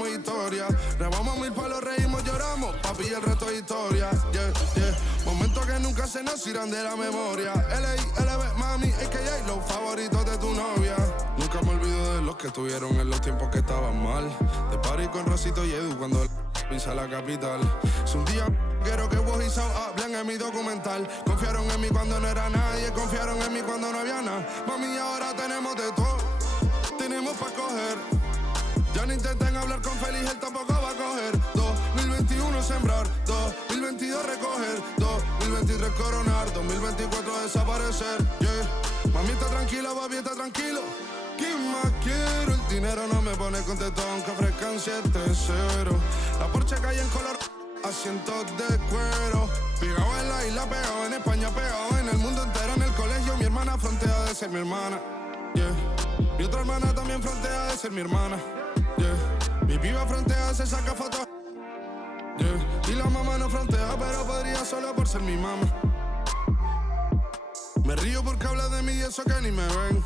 hagamos historia. Grabamos 1000 palos, reímos, lloramos, papi, y el resto es historia. Yeah, yeah. Momentos que nunca se nos irán de la memoria. L.A.L.B, mami, a.k.a. los favoritos de tu novia. Nunca me olvido de los que estuvieron en los tiempos que estaban mal. De party con Rosito y Edu cuando pisa la capital. Si un día quiero que vos y Sao hablen en mi documental. Confiaron en mí cuando no era nadie, confiaron en mí cuando no había nada. Mami, ahora tenemos de todo, tenemos pa' coger. Ya no intenten hablar con Feliz, él tampoco va a coger. 2021 sembrar, 2022 recoger, 2023 coronar, 2024 desaparecer, yeah. Mami está tranquila, papi está tranquilo. ¿Qué más quiero? El dinero no me pone contento aunque ofrezcan 7-0. La Porsche cae en color, asientos de cuero. Pegado en la isla, pegado en España, pegado en el mundo entero. En el colegio mi hermana frontea de ser mi hermana, yeah. Mi otra hermana también frontea de ser mi hermana, yeah. Mi piba frontea, se saca fotos, yeah. Y la mamá no frontea, pero podría solo por ser mi mamá. Me río porque habla de mí y eso que ni me ven.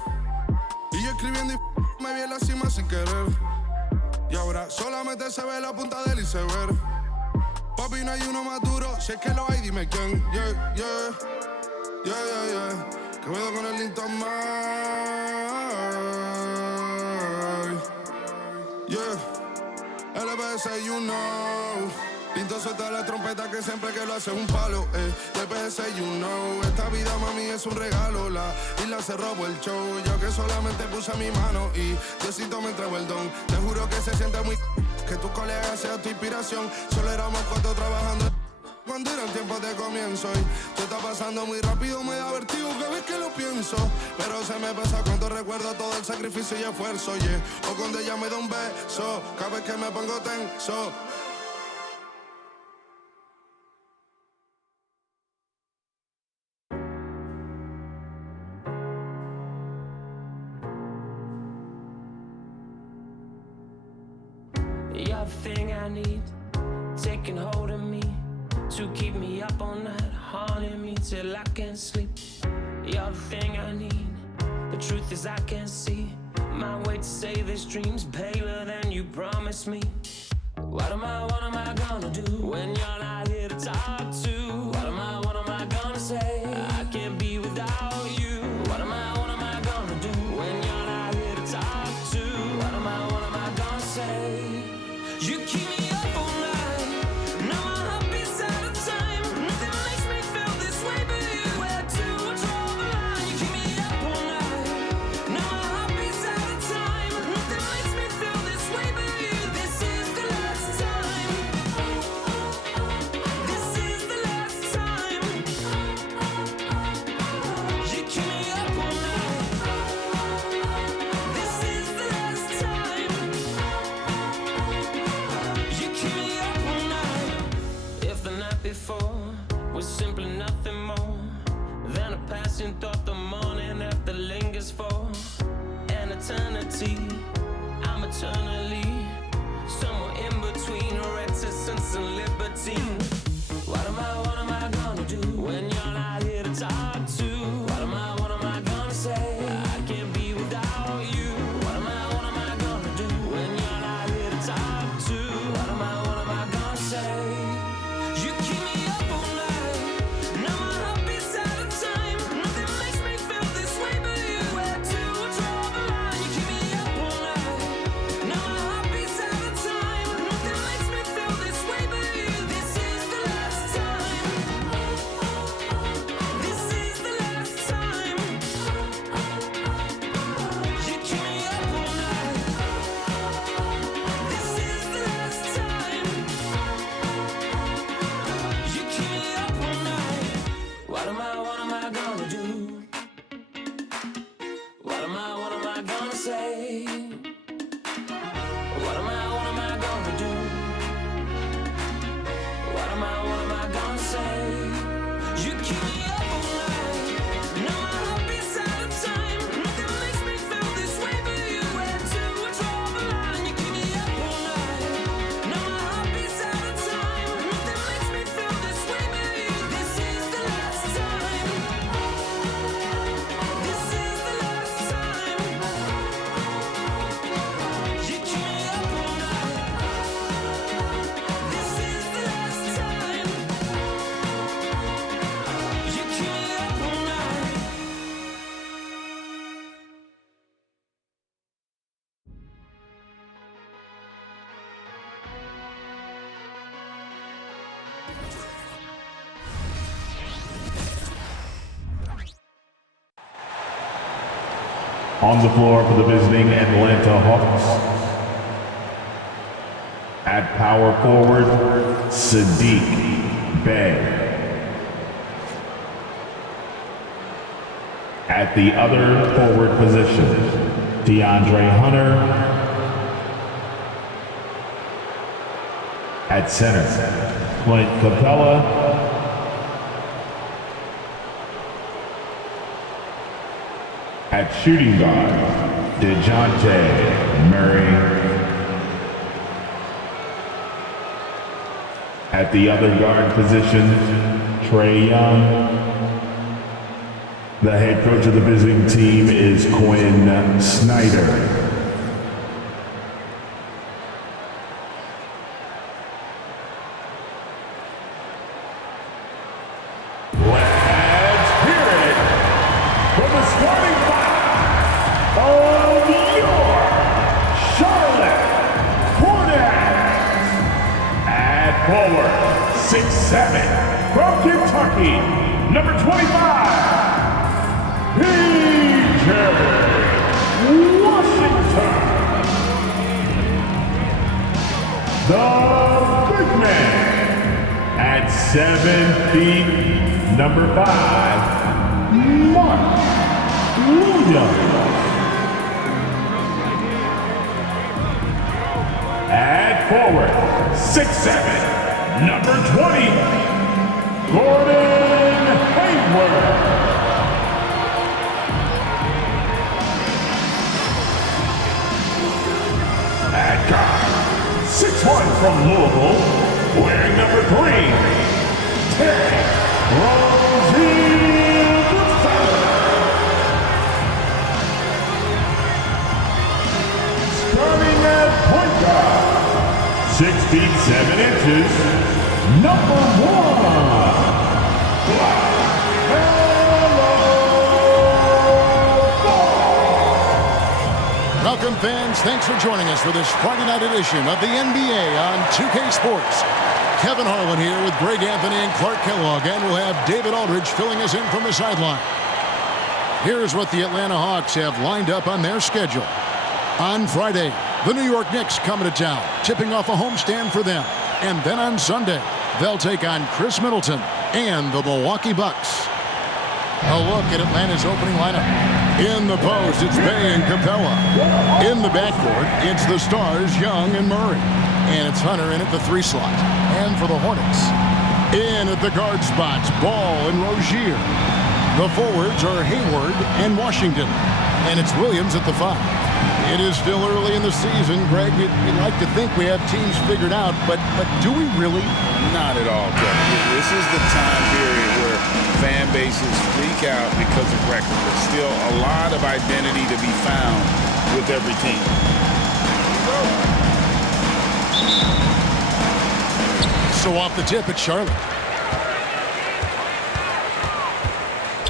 Y yo escribiendo y me vi en la cima sin querer. Y ahora solamente se ve la punta del iceberg. Papi, no hay uno más duro, si es que lo hay, dime quién. Yeah, yeah, yeah, yeah, yeah. Que puedo con el Linton May. Yeah, LBS, you know. Linton suelta la trompeta que siempre que lo hace es un palo, LBS, you know. Esta vida, mami, es un regalo. La isla se robó el show. Yo que solamente puse mi mano y Diosito me entregó el don. Te juro que se siente muy que tus colegas sean tu inspiración. Solo éramos 4 trabajando cuando eran tiempos de comienzo. Y todo está pasando muy rápido, me da vertigo cada vez que lo pienso. Pero se me pasa cuando recuerdo todo el sacrificio y esfuerzo, yeah. O cuando ella me da un beso, cada vez que me pongo tenso. You're the thing I need, taking hold of me, to keep me up all night, haunting me till I can't sleep. You're the thing I need, the truth is I can't see my way to say this dream's paler than you promised me. What am I gonna do when you're not here to talk to? What am I gonna say? I can't be without you. What am I gonna do when you're not here to talk to? What am I gonna say? You keep me up all night, now my heart beats out of time. Nothing makes me feel this way but you. Where to draw the line? You keep me up all night, now my heart beats out of time. Nothing makes me feel this way but you. This is the last time. This is the last time. You keep me up all night. This is the last time. You keep me up all night. If the night before was simply nothing more than a passing thought, the morning after lingers for an eternity. I'm eternally somewhere in between reticence and libertine. What am I gonna do when you're not here to talk to? What am I gonna say? I can't be without you. What am I gonna do when you're not here to talk to? What am I gonna say? You keep me up all night, now my heart beats out of time. Nothing makes me feel this way but you. Where to draw the line? You keep me up all night, now my heart beats out of time. Nothing makes me feel this way but you. This On the floor for the visiting Atlanta Hawks. At power forward, Sadiq Bey. At the other forward position, DeAndre Hunter. At center, Clint Capella. At shooting guard, DeJounte Murray. At the other guard position, Trae Young. The head coach of the visiting team is Quinn Snyder. Let's hear it from the starting five of your Charlotte Hornets. At forward, 6'7", from Kentucky, number 25. Washington. The big man at 7 feet, number 5, Mark Williams. At forward, 6'7", number 20, Gordon Hayward. At guard, 6'1" from Louisville, wearing number 3, Terry Rozier. Starting at point guard, 6 feet 7 inches, number 1, LaMelo. Welcome, fans. Thanks for joining us for this Friday night edition of the NBA on 2K Sports. Kevin Harlan here with Greg Anthony and Clark Kellogg, and we'll have David Aldridge filling us in from the sideline. Here's what the Atlanta Hawks have lined up on their schedule. On Friday, the New York Knicks coming to town, tipping off a homestand for them. And then on Sunday, they'll take on Chris Middleton and the Milwaukee Bucks. A look at Atlanta's opening lineup. In the post, it's Bey and Capella. In the backcourt, it's the stars, Young and Murray. And it's Hunter in at the 3 slot. And for the Hornets, in at the guard spots, Ball and Rozier. The forwards are Hayward and Washington. And it's Williams at the 5. It is still early in the season, Greg. You'd like to think we have teams figured out, but do we really? Not at all, Kevin. This is the time period where fan bases freak out because of record. There's still a lot of identity to be found with every team. So off the tip, it's Charlotte.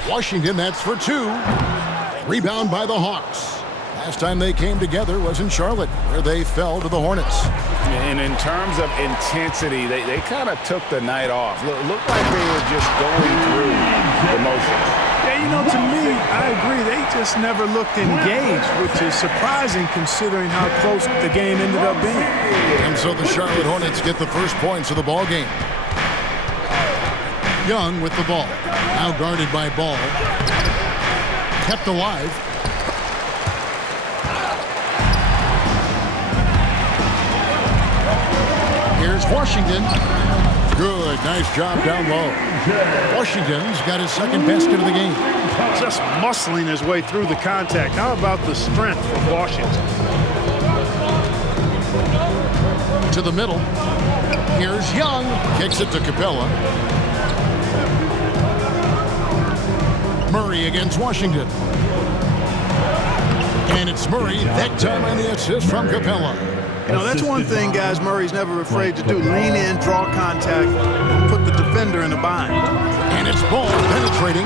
Washington, that's for 2. Rebound by the Hawks. Last time they came together was in Charlotte, where they fell to the Hornets. And in terms of intensity, they kind of took the night off. Looked like they were just going through the motions. Yeah, you know, to me, I agree. They just never looked engaged, which is surprising considering how close the game ended up being. And so the Charlotte Hornets get the first points of the ball game. Young with the ball. Now guarded by Ball. Kept alive. Here's Washington. Good, nice job down low. Washington's got his second basket of the game. Just muscling his way through the contact. How about the strength from Washington? To the middle. Here's Young. Kicks it to Capella. Murray against Washington. And it's Murray, that time on the assist from Capella. You know, that's one thing, guys, Murray's never afraid to do. Lean in, draw contact, and put the defender in a bind. And it's Ball penetrating.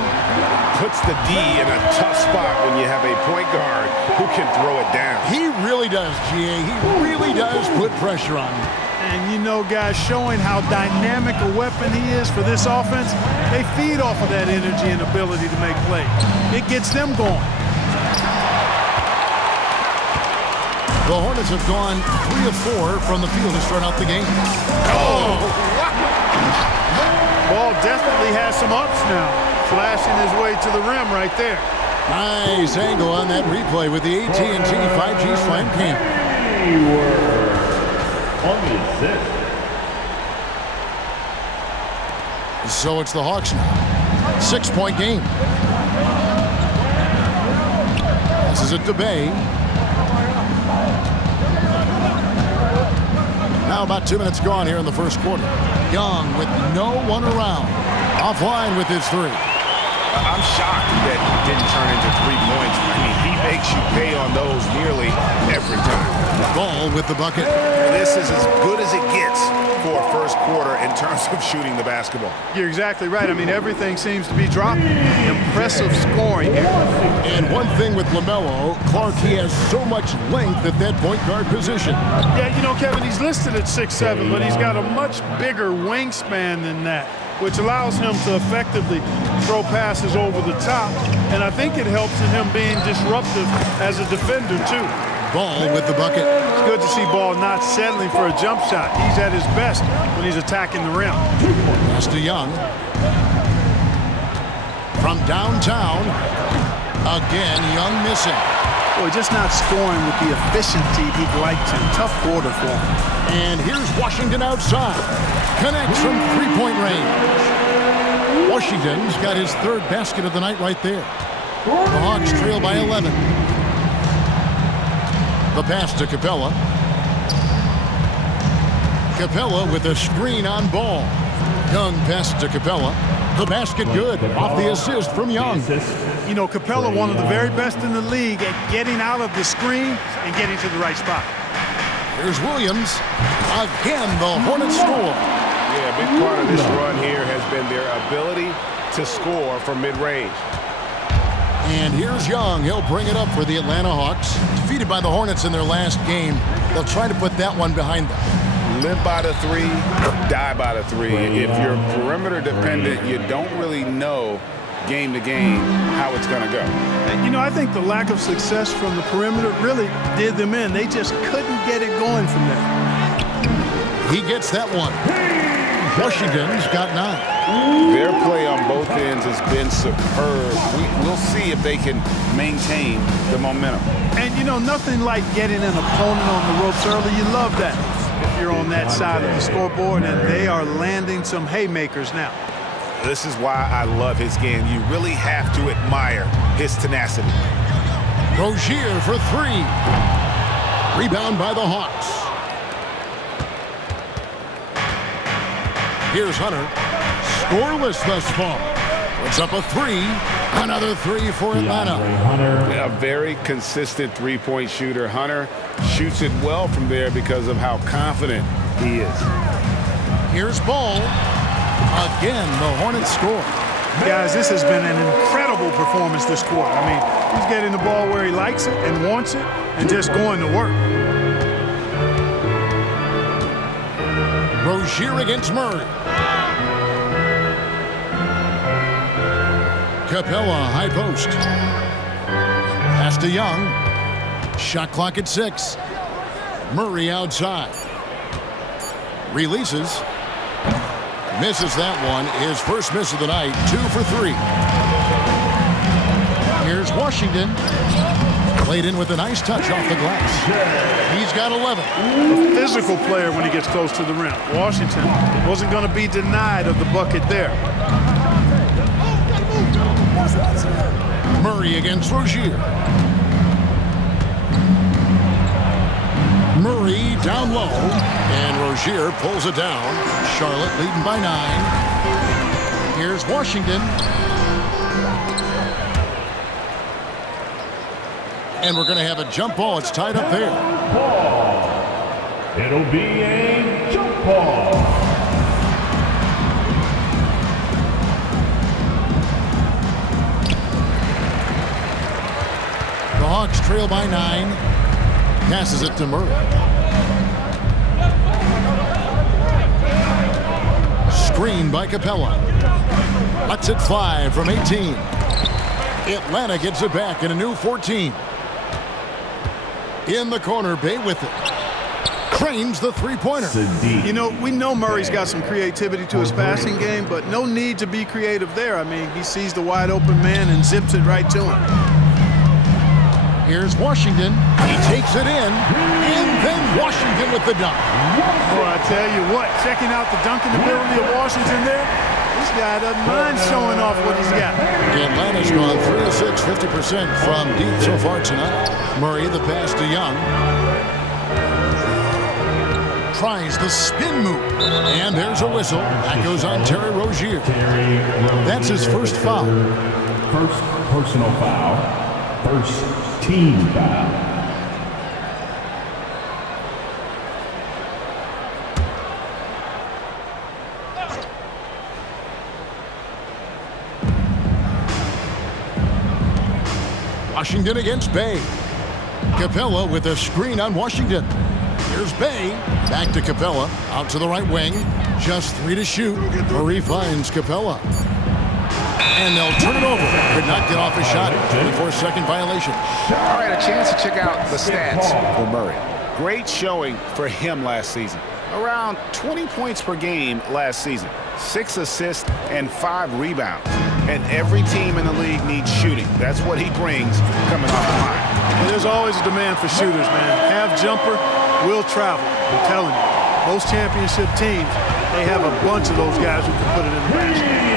Puts the D in a tough spot when you have a point guard who can throw it down. He really does, GA. He really does put pressure on him. And, you know, guys, showing how dynamic a weapon he is for this offense, they feed off of that energy and ability to make plays. It gets them going. The Hornets have gone 3 of 4 from the field to start out the game. Oh! Ball definitely has some ups now. Flashing his way to the rim right there. Nice angle on that replay with the AT&T 5G Slam Cam. On the assist. So it's the Hawks now. 6-point game. This is it to Bay. Now about 2 minutes gone here in the first quarter. Young with no one around. Offline with his three. I'm shocked that it didn't turn into 3 points. I mean, he makes you pay on those nearly every time. Ball with the bucket. This is as good as it gets for a first quarter in terms of shooting the basketball. You're exactly right. I mean, everything seems to be dropping. Impressive scoring here. And one thing with LaMelo, Clark, he has so much length at that point guard position. Yeah, you know, Kevin, he's listed at 6'7", but he's got a much bigger wingspan than that, which allows him to effectively throw passes over the top. And I think it helps in him being disruptive as a defender, too. Ball with the bucket. It's good to see Ball not settling for a jump shot. He's at his best when he's attacking the rim. Pass to Young. From downtown. Again, Young missing. Boy, just not scoring with the efficiency he'd like to. Tough quarter for him. And here's Washington outside. Connects from three-point range. Washington's got his third basket of the night right there. The Hawks trail by 11. The pass to Capella. Capella with a screen on Ball. Young pass to Capella. The basket good. Off the assist from Young. You know, Capella, one of the very best in the league at getting out of the screen and getting to the right spot. Here's Williams. Again, the Hornets score. Yeah, a big part of this run here has been their ability to score from mid-range. And here's Young. He'll bring it up for the Atlanta Hawks. Defeated by the Hornets in their last game. They'll try to put that one behind them. Live by the three, die by the three. If you're perimeter dependent, you don't really know game to game how it's going to go. And, you know, I think the lack of success from the perimeter really did them in. They just couldn't get it going from there. He gets that one. Washington's got 9. Their play on both ends has been superb. We'll see if they can maintain the momentum. And, you know, nothing like getting an opponent on the ropes early. You love that if you're on that side of the scoreboard, and they are landing some haymakers now. This is why I love his game. You really have to admire his tenacity. Rozier for 3. Rebound by the Hawks. Here's Hunter. Scoreless thus far. Puts up a 3. Another 3 for Atlanta. A very consistent three-point shooter. Hunter shoots it well from there because of how confident he is. Here's Ball. Again, the Hornets score. Guys, this has been an incredible performance this quarter. I mean, he's getting the ball where he likes it and wants it and just going to work. Rozier against Murray. Capella, high post. Pass to Young. Shot clock at 6. Murray outside. Releases. Misses that one. His first miss of the night. 2 for 3. Here's Washington. Played in with a nice touch off the glass. He's got 11. A physical player when he gets close to the rim. Washington wasn't going to be denied of the bucket there. Murray against Rozier. Murray down low. And Rozier pulls it down. Charlotte leading by 9. Here's Washington. And we're going to have a jump ball. It's tied up there. Ball. It'll be a jump ball. The Hawks trail by 9. Passes it to Murray. Screen by Capella. Lets it fly from 18. Atlanta gets it back in a new 14. In the corner, Bay with it. Cranes the three-pointer. You know, we know Murray's got some creativity to his passing game, but no need to be creative there. I mean, he sees the wide open man and zips it right to him. Here's Washington. He takes it in, and then Washington with the dunk. Boy, I tell you what, checking out the dunking ability of Washington there, this guy doesn't mind showing off what he's got. Atlanta's gone 3 of 6, 50% from deep so far tonight. Murray, the pass to Young. Tries the spin move, and there's a whistle. That goes on Terry Rozier. That's his first foul. First personal foul. First team foul. Washington against Bay. Capella with a screen on Washington. Here's Bay. Back to Capella. Out to the right wing. Just 3 to shoot. Murray finds Capella. And they'll turn it over. Could not get off a shot. 24-second violation. All right, a chance to check out the stats for Murray. Great showing for him last season. Around 20 points per game last season. 6 assists and 5 rebounds. And every team in the league needs shooting. That's what he brings coming off the line. Well, there's always a demand for shooters, man. Have jumper, will travel. I'm telling you. Most championship teams, they have a bunch of those guys who can put it in the basket.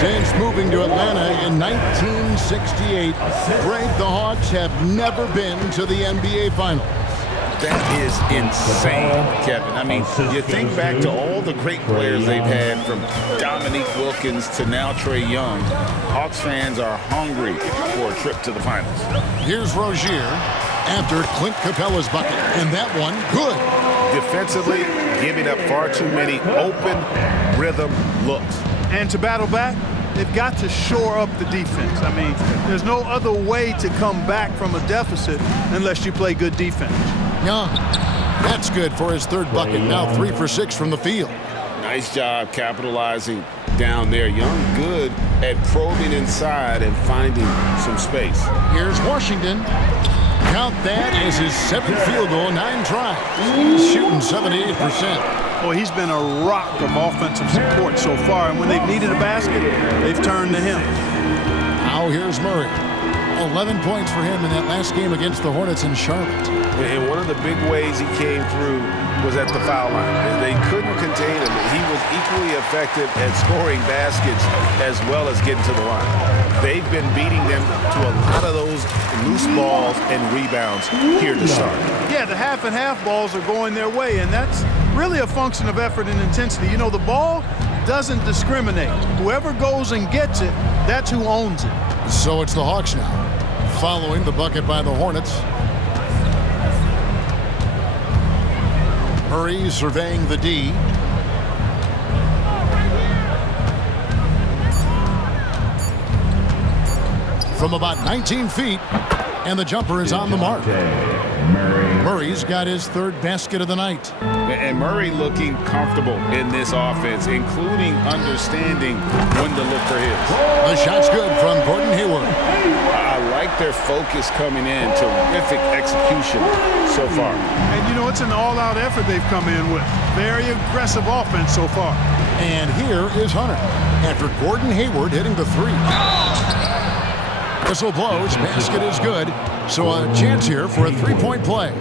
Since moving to Atlanta in 1968, Greg, the Hawks have never been to the NBA Finals. That is insane, Kevin. I mean, you think back to all the great players they've had, from Dominique Wilkins to now Trae Young. Hawks fans are hungry for a trip to the finals. Here's Rozier after Clint Capella's bucket, and that one good. Defensively, giving up far too many open rhythm looks. And to battle back, they've got to shore up the defense. I mean, there's no other way to come back from a deficit unless you play good defense. Young, that's good for his third bucket. Now 3 for 6 from the field. Nice job capitalizing down there. Young good at probing inside and finding some space. Here's Washington. Count that as his 7th field goal, 9 tries. He's shooting 78%. Boy, he's been a rock of offensive support so far, and when they've needed a basket, they've turned to him. Now here's Murray. 11 points for him in that last game against the Hornets in Charlotte. And one of the big ways he came through was at the foul line. They couldn't contain him. He was equally effective at scoring baskets as well as getting to the line. They've been beating them to a lot of those loose balls and rebounds here to start. Yeah, the half and half balls are going their way, and that's really a function of effort and intensity. You know, the ball doesn't discriminate. Whoever goes and gets it, that's who owns it. So it's the Hawks now, following the bucket by the Hornets. Murray surveying the D. From about 19 feet, and the jumper is on the mark. Murray's got his third basket of the night. And Murray looking comfortable in this offense, including understanding when to look for his. The shot's good from Gordon Hayward. I like their focus coming in. Terrific execution so far. And, you know, it's an all-out effort they've come in with. Very aggressive offense so far. And here is Hunter after Gordon Hayward hitting the 3. Whistle blows. Basket is good. So a chance here for a 3-point play.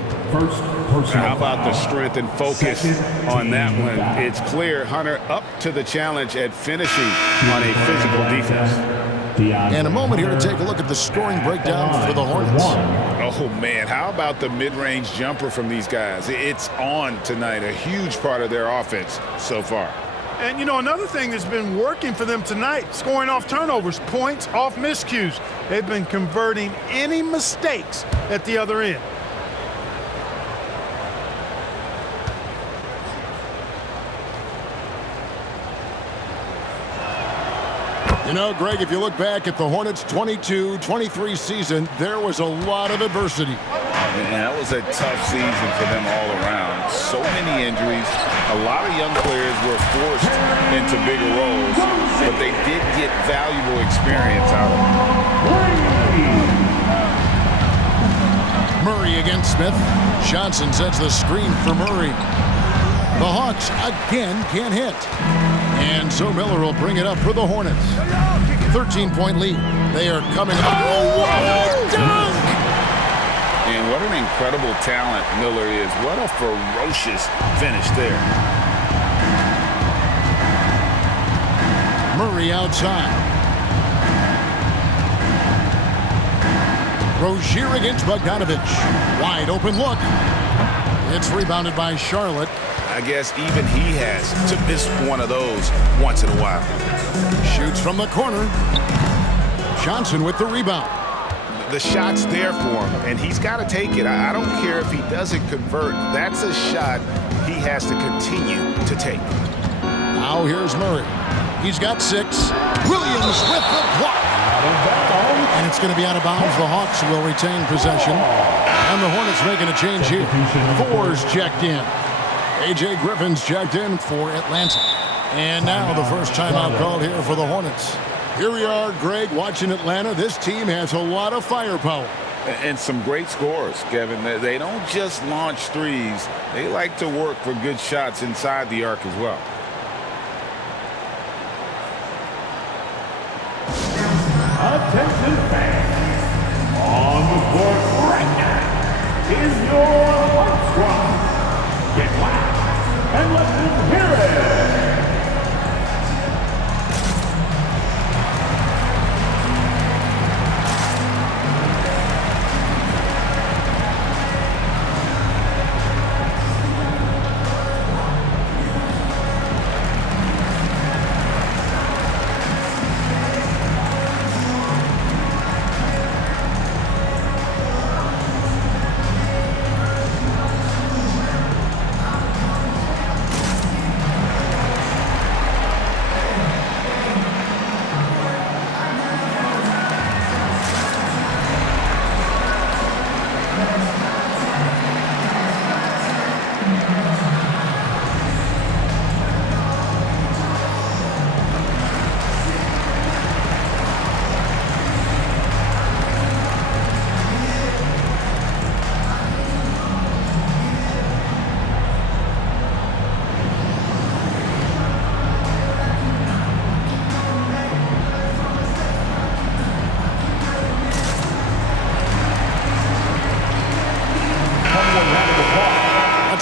How about the strength and focus on that one? It's clear Hunter up to the challenge at finishing on a physical defense. And a moment here to take a look at the scoring breakdown for the Hornets. Oh, man, how about the mid-range jumper from these guys? It's on tonight, a huge part of their offense so far. And, you know, another thing that's been working for them tonight, scoring off turnovers, points off miscues. They've been converting any mistakes at the other end. You know, Greg, if you look back at the Hornets' 22-23 season, there was a lot of adversity. And that was a tough season for them all around. So many injuries. A lot of young players were forced into bigger roles, but they did get valuable experience out of it. Murray against Smith. Johnson sets the screen for Murray. The Hawks again can't hit. And so Miller will bring it up for the Hornets. 13-point lead. They are coming up. Oh, what a dunk! And what an incredible talent Miller is. What a ferocious finish there. Murray outside. Rozier against Bogdanovich. Wide open look. It's rebounded by Charlotte. I guess even he has to miss one of those once in a while. Shoots from the corner. Johnson with the rebound. The shot's there for him, and he's got to take it. I don't care if he doesn't convert. That's a shot he has to continue to take. Now here's Murray. He's got 6. Williams with the block. And it's going to be out of bounds. The Hawks will retain possession. And the Hornets making a change here. 4's checked in. A.J. Griffin's checked in for Atlanta. And now the first timeout called here for the Hornets. Here we are, Greg, watching Atlanta. This team has a lot of firepower. And some great scores, Kevin. They don't just launch threes. They like to work for good shots inside the arc as well. Attention fans, on the court right now is your light squad. Get loud and let them hear it.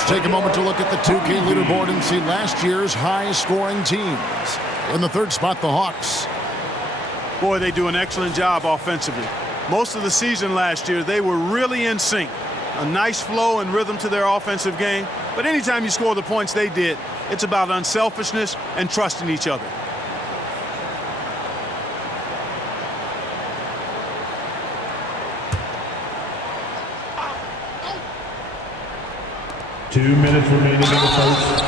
Take a moment to look at the 2K leaderboard and see last year's high-scoring teams. In the 3rd spot, the Hawks. Boy, they do an excellent job offensively. Most of the season last year, they were really in sync. A nice flow and rhythm to their offensive game. But anytime you score the points they did, it's about unselfishness and trusting each other. Two minutes remaining in the first.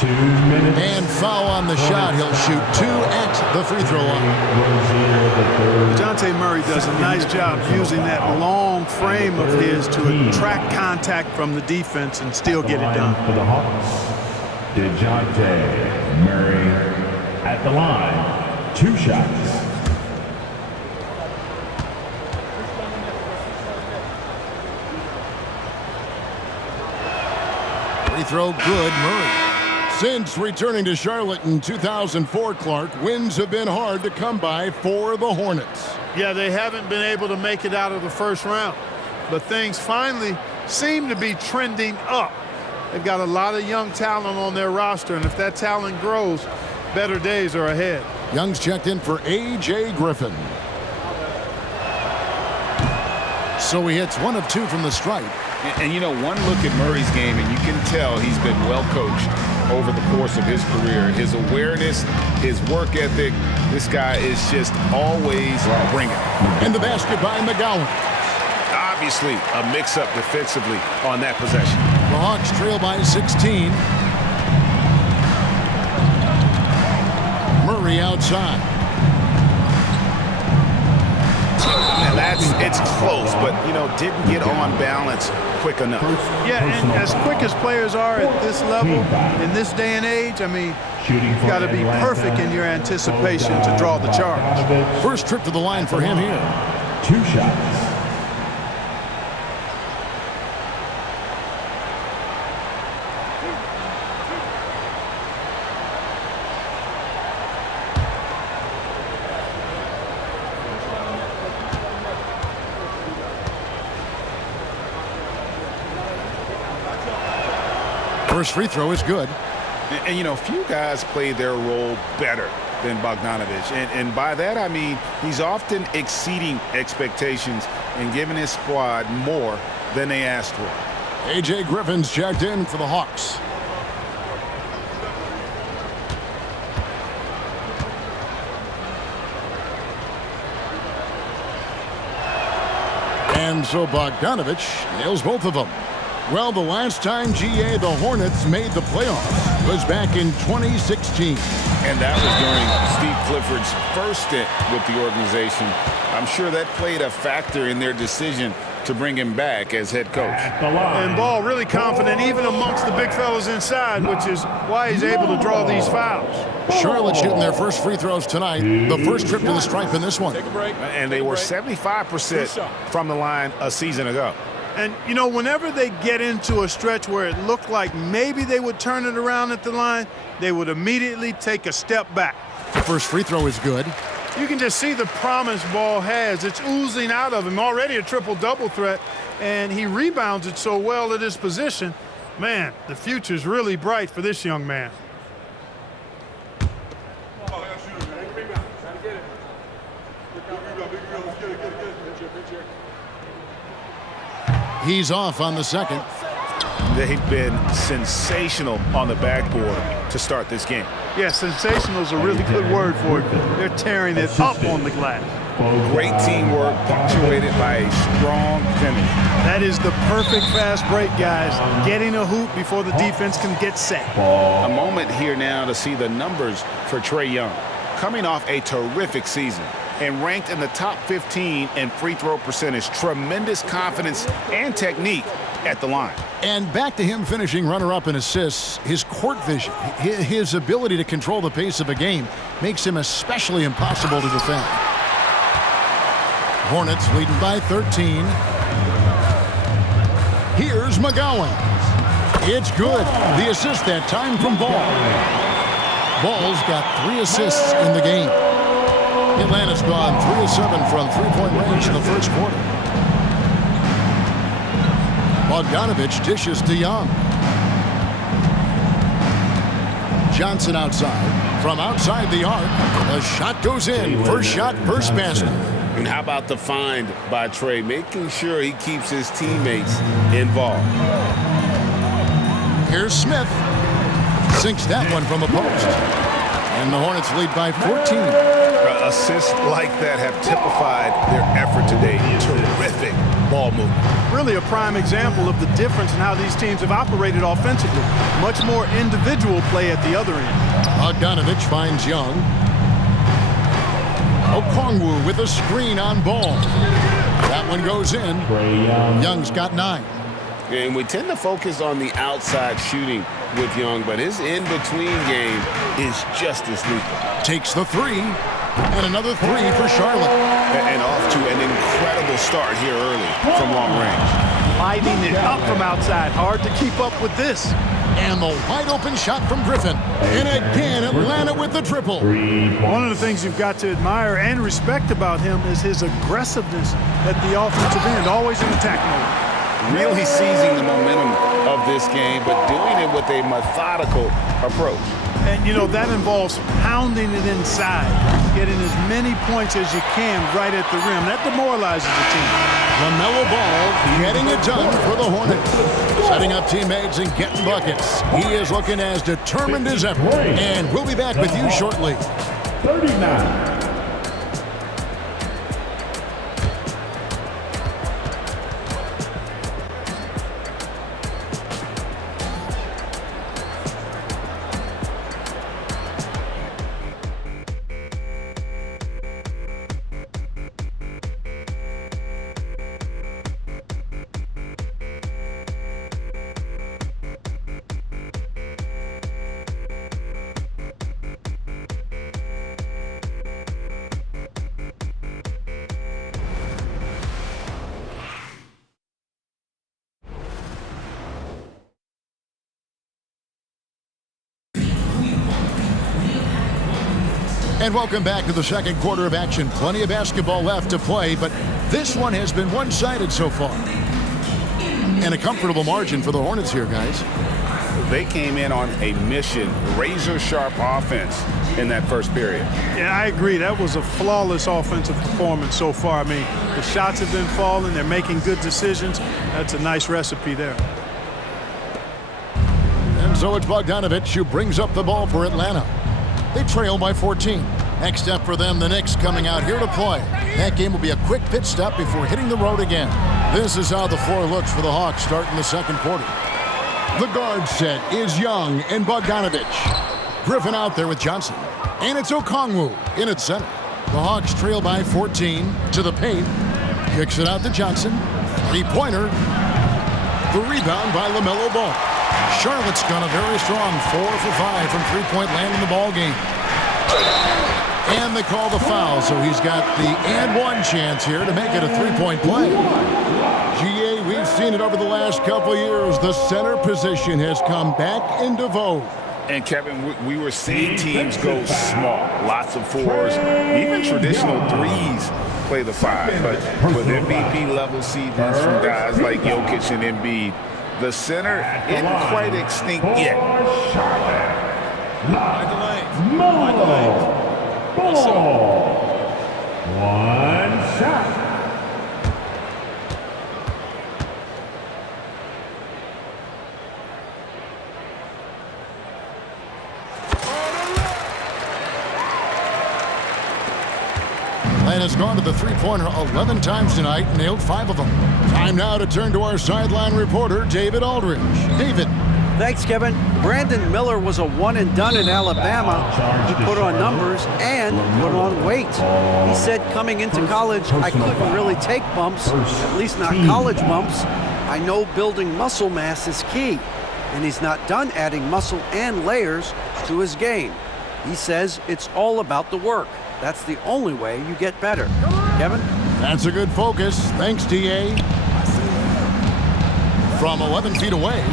2 minutes. And foul on the shot. He'll shoot 2 at the free throw line. DeJounte Murray does a nice job using that long frame of his to attract contact from the defense and still get it done. For the Hawks, DeJounte Murray at the line. 2 shots. Free throw good, Murray. Since returning to Charlotte in 2004, Clark, wins have been hard to come by for the Hornets. Yeah, they haven't been able to make it out of the first round, but things finally seem to be trending up. They've got a lot of young talent on their roster, and if that talent grows, better days are ahead. Young's checked in for A.J. Griffin. So he hits 1 of 2 from the stripe. And you know, one look at Murray's game, and you can tell he's been well coached over the course of his career. His awareness, his work ethic, this guy is just always bringing it. And the basket by McGowan. Obviously, a mix-up defensively on that possession. The Hawks trail by 16. Murray outside. And it's close, but, you know, didn't get on balance quick enough. Yeah, and as quick as players are at this level, in this day and age, I mean, you've got to be perfect in your anticipation to draw the charge. First trip to the line for him here. 2 shots. First free throw is good. And you know, few guys play their role better than Bogdanovich. And by that, I mean he's often exceeding expectations and giving his squad more than they asked for. A.J. Griffin's checked in for the Hawks. And so Bogdanovich nails both of them. Well, the last time, GA, the Hornets made the playoffs was back in 2016. And that was during Steve Clifford's first stint with the organization. I'm sure that played a factor in their decision to bring him back as head coach. And Ball really confident even amongst the big fellas inside, which is why he's able to draw these fouls. Charlotte shooting their first free throws tonight. The first trip to the stripe in this one. And they were 75% from the line a season ago. And, you know, whenever they get into a stretch where it looked like maybe they would turn it around at the line, they would immediately take a step back. The first free throw is good. You can just see the promise Ball has. It's oozing out of him. Already a triple-double threat, and he rebounds it so well at his position. Man, the future's really bright for this young man. He's off on the second. They've been sensational on the backboard to start this game. Yeah, sensational is a really good word for it. They're tearing it up on the glass. Great teamwork punctuated by a strong finish. That is the perfect fast break, guys. Getting a hoop before the defense can get set. A moment here now to see the numbers for Trae Young. Coming off a terrific season and ranked in the top 15 in free throw percentage. Tremendous confidence and technique at the line. And back to him finishing runner-up in assists. His court vision, his ability to control the pace of a game makes him especially impossible to defend. Hornets leading by 13. Here's McGowan. It's good. The assist that time from Ball. Ball's got 3 assists in the game. Atlanta's gone 3 of 7 from three-point range in the first quarter. Bogdanovich dishes to Young. Johnson outside. From outside the arc, the shot goes in. First shot, first basket. And how about the find by Trae, making sure he keeps his teammates involved. Here's Smith. Sinks that one from the post. And the Hornets lead by 14. Assists like that have typified their effort today. Terrific ball movement. Really a prime example of the difference in how these teams have operated offensively. Much more individual play at the other end. Bogdanovich finds Young. Okongwu with a screen on Ball. That one goes in. Young's got 9. And we tend to focus on the outside shooting with Young, but his in-between game is just as lethal. Takes the 3. And another 3 for Charlotte. And off to an incredible start here early from long range. Lighting it up from outside. Hard to keep up with this. And the wide open shot from Griffin. And again, Atlanta with the triple. One of the things you've got to admire and respect about him is his aggressiveness at the offensive end. Always in attack mode. Really seizing the momentum of this game, but doing it with a methodical approach. And, you know, that involves pounding it inside, getting as many points as you can right at the rim. That demoralizes the team. LaMelo Ball getting it done for the Hornets. Setting up teammates and getting buckets. He is looking as determined as ever. And we'll be back with you shortly. 39. And welcome back to the second quarter of action. Plenty of basketball left to play, but this one has been one-sided so far. And a comfortable margin for the Hornets here, guys. they came in on a mission, razor-sharp offense in that first period. Yeah, I agree. That was a flawless offensive performance so far. I mean, the shots have been falling. They're making good decisions. That's a nice recipe there. And so it's Bogdanovich who brings up the ball for Atlanta. They trail by 14. Next step for them, the Knicks coming out here to play. That game will be a quick pit stop before hitting the road again. This is how the floor looks for the Hawks starting the second quarter. The guard set is Young and Bogdanovich. Griffin out there with Johnson. And it's Okongwu in at center. The Hawks trail by 14 to the paint. Kicks it out to Johnson. Three-pointer. The rebound by LaMelo Ball. Charlotte's gone a very strong 4 for 5 from three-point land in the ball game. And they call the foul, so he's got the and one chance here to make it a three-point play. GA, we've seen it over the last couple years. The center position has come back into vogue. And Kevin, we were seeing teams go small, lots of fours, even traditional threes play the five. But with MVP-level seasons from guys like Jokic and Embiid, the center isn't quite extinct yet. LaMelo Ball. One shot. Atlanta's gone to the three-pointer 11 times tonight and nailed 5 of them. Time now to turn to our sideline reporter, David Aldridge. David. Thanks, Kevin. Brandon Miller was a one-and-done in Alabama. He put on numbers and put on weight. He said coming into college, I couldn't really take bumps, at least not college bumps. I know building muscle mass is key, and he's not done adding muscle and layers to his game. He says it's all about the work. That's the only way you get better. Kevin? That's a good focus. Thanks, D.A. From 11 feet away.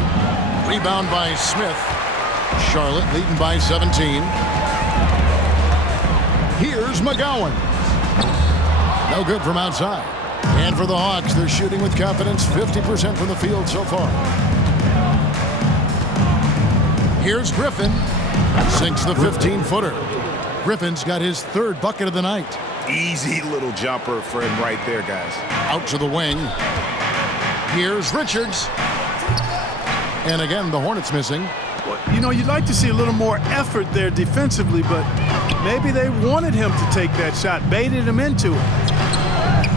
Rebound by Smith. Charlotte leading by 17. Here's McGowan. No good from outside. And for the Hawks, they're shooting with confidence, 50% from the field so far. Here's Griffin. Sinks the 15-footer. Griffin's got his third bucket of the night. Easy little jumper for him right there, guys. Out to the wing. Here's Richards. And again, the Hornets missing. Well, you know, you'd like to see a little more effort there defensively, but maybe they wanted him to take that shot, baited him into it.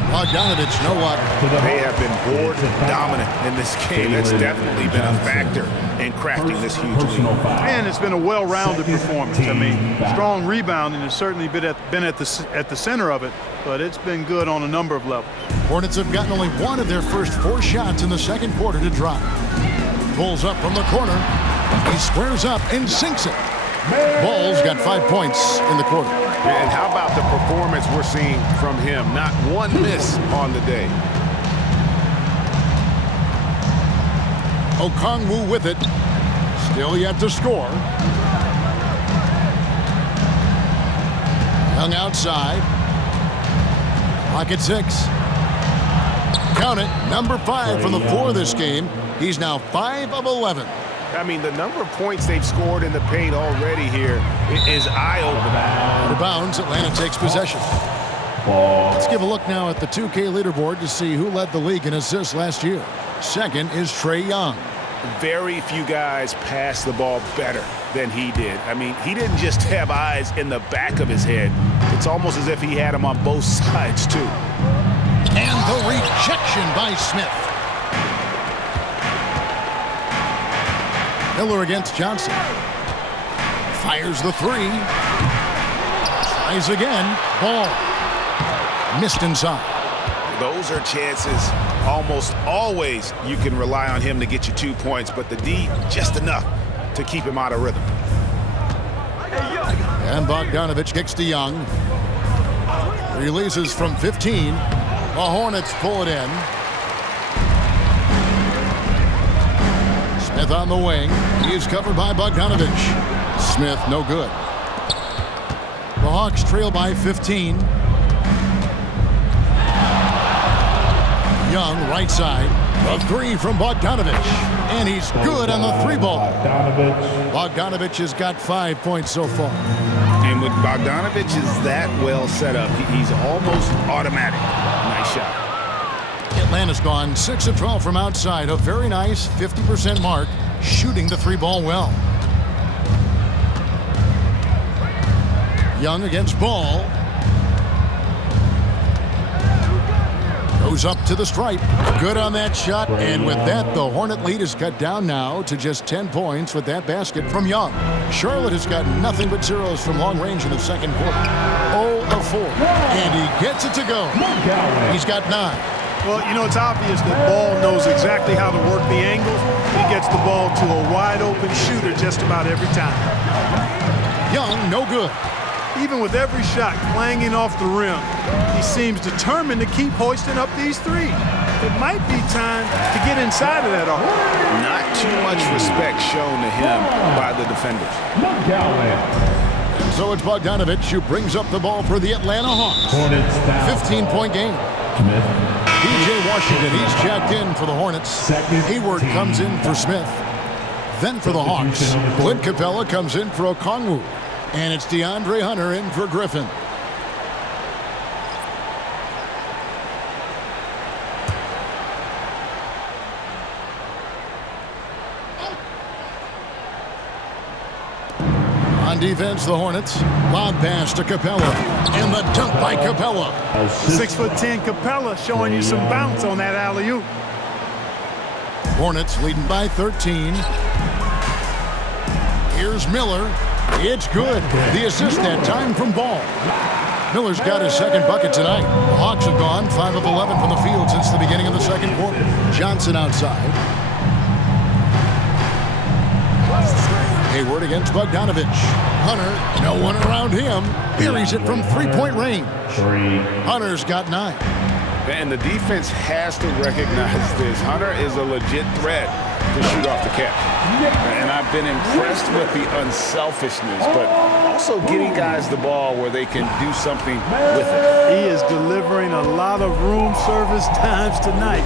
Bogdanovich, no luck. They have been board dominant in this game. That's definitely been a factor in crafting this huge lead. And it's been a well-rounded performance. I mean, strong rebounding has certainly been at the center of it, but it's been good on a number of levels. Hornets have gotten only one of their first 4 shots in the second quarter to drop. Pulls up from the corner. He squares up and sinks it. Ball's got 5 points in the quarter. And how about the performance we're seeing from him? Not one miss on the day. Okongwu with it. Still yet to score. Young outside. Clock at 6. Count it. Number 5 from the floor this game. He's now 5 of 11. I mean, the number of points they've scored in the paint already here is eye-opening. Out of bounds, Atlanta takes possession. Let's give a look now at the 2K leaderboard to see who led the league in assists last year. Second is Trae Young. Very few guys pass the ball better than he did. I mean, he didn't just have eyes in the back of his head. It's almost as if he had them on both sides, too. And the rejection by Smith. Miller against Johnson. Fires the 3. Tries again. Ball. Missed inside. Those are chances almost always you can rely on him to get you 2 points, but the D just enough to keep him out of rhythm. And Bogdanovich kicks to Young. Releases from 15. The Hornets pull it in. Smith on the wing. He's covered by Bogdanovich. Smith, no good. The Hawks trail by 15. Young, right side. The 3 from Bogdanovich. And he's good on the 3-ball. Bogdanovich has got 5 points so far. And with Bogdanovich is that well set up, he's almost automatic. Nice shot. Atlanta's gone 6 of 12 from outside. A very nice 50% mark, shooting the 3-ball well. Young against Ball. Goes up to the stripe. Good on that shot. And with that, the Hornet lead is cut down now to just 10 points with that basket from Young. Charlotte has got nothing but zeros from long range in the second quarter. 0 of 4. And he gets it to go. He's got 9. Well, you know, it's obvious that Ball knows exactly how to work the angles. He gets the ball to a wide-open shooter just about every time. Young, no good. Even with every shot clanging off the rim, he seems determined to keep hoisting up these threes. It might be time to get inside of that arc. Not too much respect shown to him by the defenders. And so it's Bogdanovich who brings up the ball for the Atlanta Hawks. 15-point game. P.J. Washington, he's checked in for the Hornets. Hayward comes in for Smith. Then for the Hawks, Clint Capella comes in for Okongwu. And it's DeAndre Hunter in for Griffin. On defense, the Hornets. Lob pass to Capella. And the dunk by Capella. 6'10" Capella showing you some bounce on that alley-oop. Hornets leading by 13. Here's Miller. It's good. The assist that time from Ball. Miller's got his second bucket tonight. The Hawks have gone 5 of 11 from the field since the beginning of the second quarter. Johnson outside. Hayward against Bogdanovich. Hunter, no one around him. Buries it from 3-point range. Hunter's got 9. And the defense has to recognize this. Hunter is a legit threat to shoot off the catch. And I've been impressed with the unselfishness, but also getting guys the ball where they can do something with it. He is delivering a lot of room service times tonight.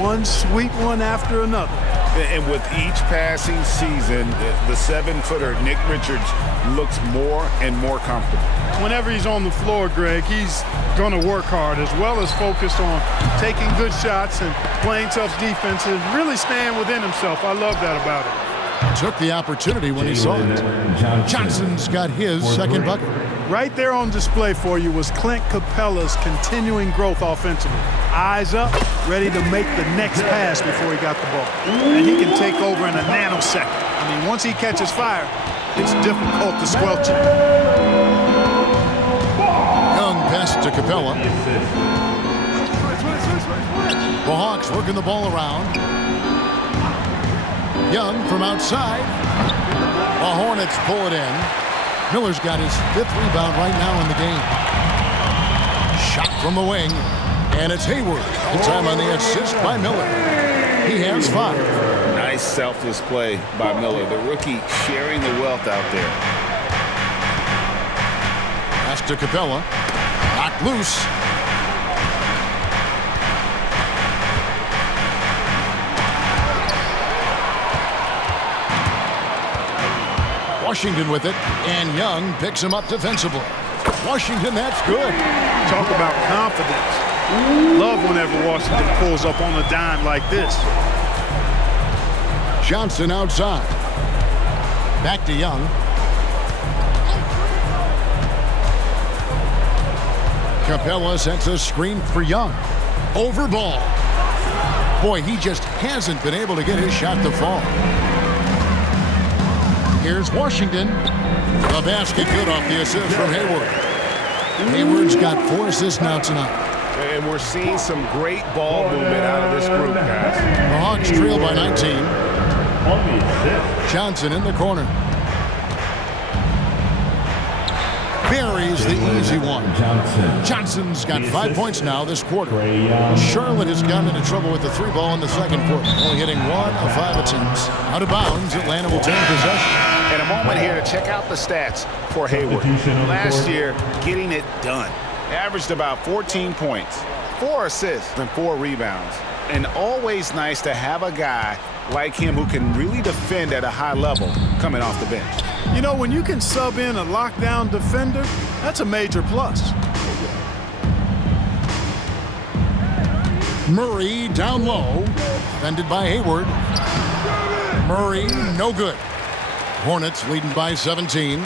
One sweet one after another. And with each passing season, the 7-footer, Nick Richards, looks more and more comfortable. Whenever he's on the floor, Greg, he's going to work hard as well as focus on taking good shots and playing tough defense and really staying within himself. I love that about him. Took the opportunity when he saw it. Johnson's got his second bucket. Right there on display for you was Clint Capella's continuing growth offensively. Eyes up, ready to make the next pass before he got the ball. And he can take over in a nanosecond. I mean, once he catches fire, it's difficult to squelch it. Young pass to Capella. The Hawks working the ball around. Young from outside. The Hornets pull it in. Miller's got his 5th rebound right now in the game. Shot from the wing. And it's Hayward. The time on the assist by Miller. He has 5. Nice selfless play by Miller. The rookie sharing the wealth out there. Pass to Capella. Knocked loose. Washington with it, and Young picks him up defensively. Washington, that's good. Talk about confidence. Love whenever Washington pulls up on a dime like this. Johnson outside. Back to Young. Capella sets a screen for Young. Over Ball. Boy, he just hasn't been able to get his shot to fall. Here's Washington. The basket good off the assist from Hayward. Hayward's got 4 assists now tonight. And we're seeing some great ball movement out of this group, guys. The Hawks trail by 19. Johnson in the corner. Buries the easy one. Johnson's got 5 points now this quarter. Charlotte has gotten into trouble with the 3-ball in the second quarter, only hitting 1 of 5 attempts. Out of bounds, Atlanta will take possession. And a moment here to check out the stats for Hayward. Last year, getting it done. Averaged about 14 points, 4 assists, and 4 rebounds. And always nice to have a guy like him who can really defend at a high level coming off the bench. You know, when you can sub in a lockdown defender, that's a major plus. Murray down low, defended by Hayward. Murray, no good. Hornets leading by 17.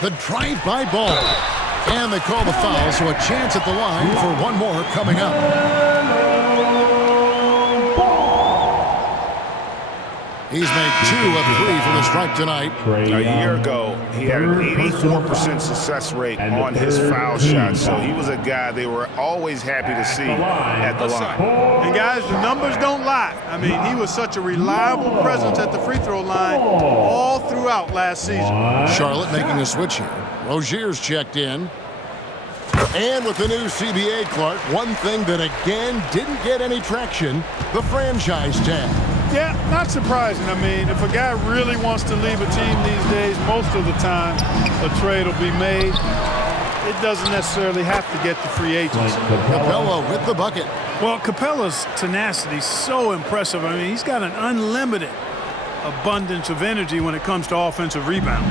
The drive-by ball. And they call the foul, so a chance at the line for one more coming up. He's made 2 of 3 from the stripe tonight. A year ago, he had an 84% success rate on his foul shots, so he was a guy they were always happy to see at the line. And guys, the numbers don't lie. I mean, he was such a reliable presence at the free throw line all throughout last season. Charlotte making a switch here. Rozier's checked in. And with the new CBA, Clark, one thing that again didn't get any traction, the franchise tag. Yeah, not surprising. I mean, if a guy really wants to leave a team these days, most of the time a trade will be made. It doesn't necessarily have to get to free agency. Capella with the bucket. Well, Capella's tenacity is so impressive. I mean, he's got an unlimited abundance of energy when it comes to offensive rebound.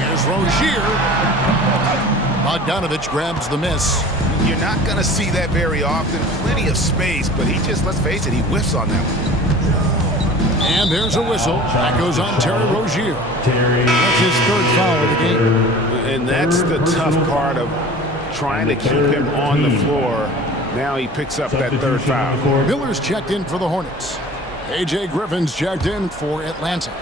Here's Rozier. Bogdanovich grabs the miss. You're not going to see that very often. Plenty of space, but he just, let's face it, he whiffs on that one. And there's a whistle. That goes on Terry Rozier. That's his 3rd foul of the game. And that's the tough part of trying to keep him on the floor. Now he picks up that 3rd foul. Miller's checked in for the Hornets. A.J. Griffin's checked in for Atlanta.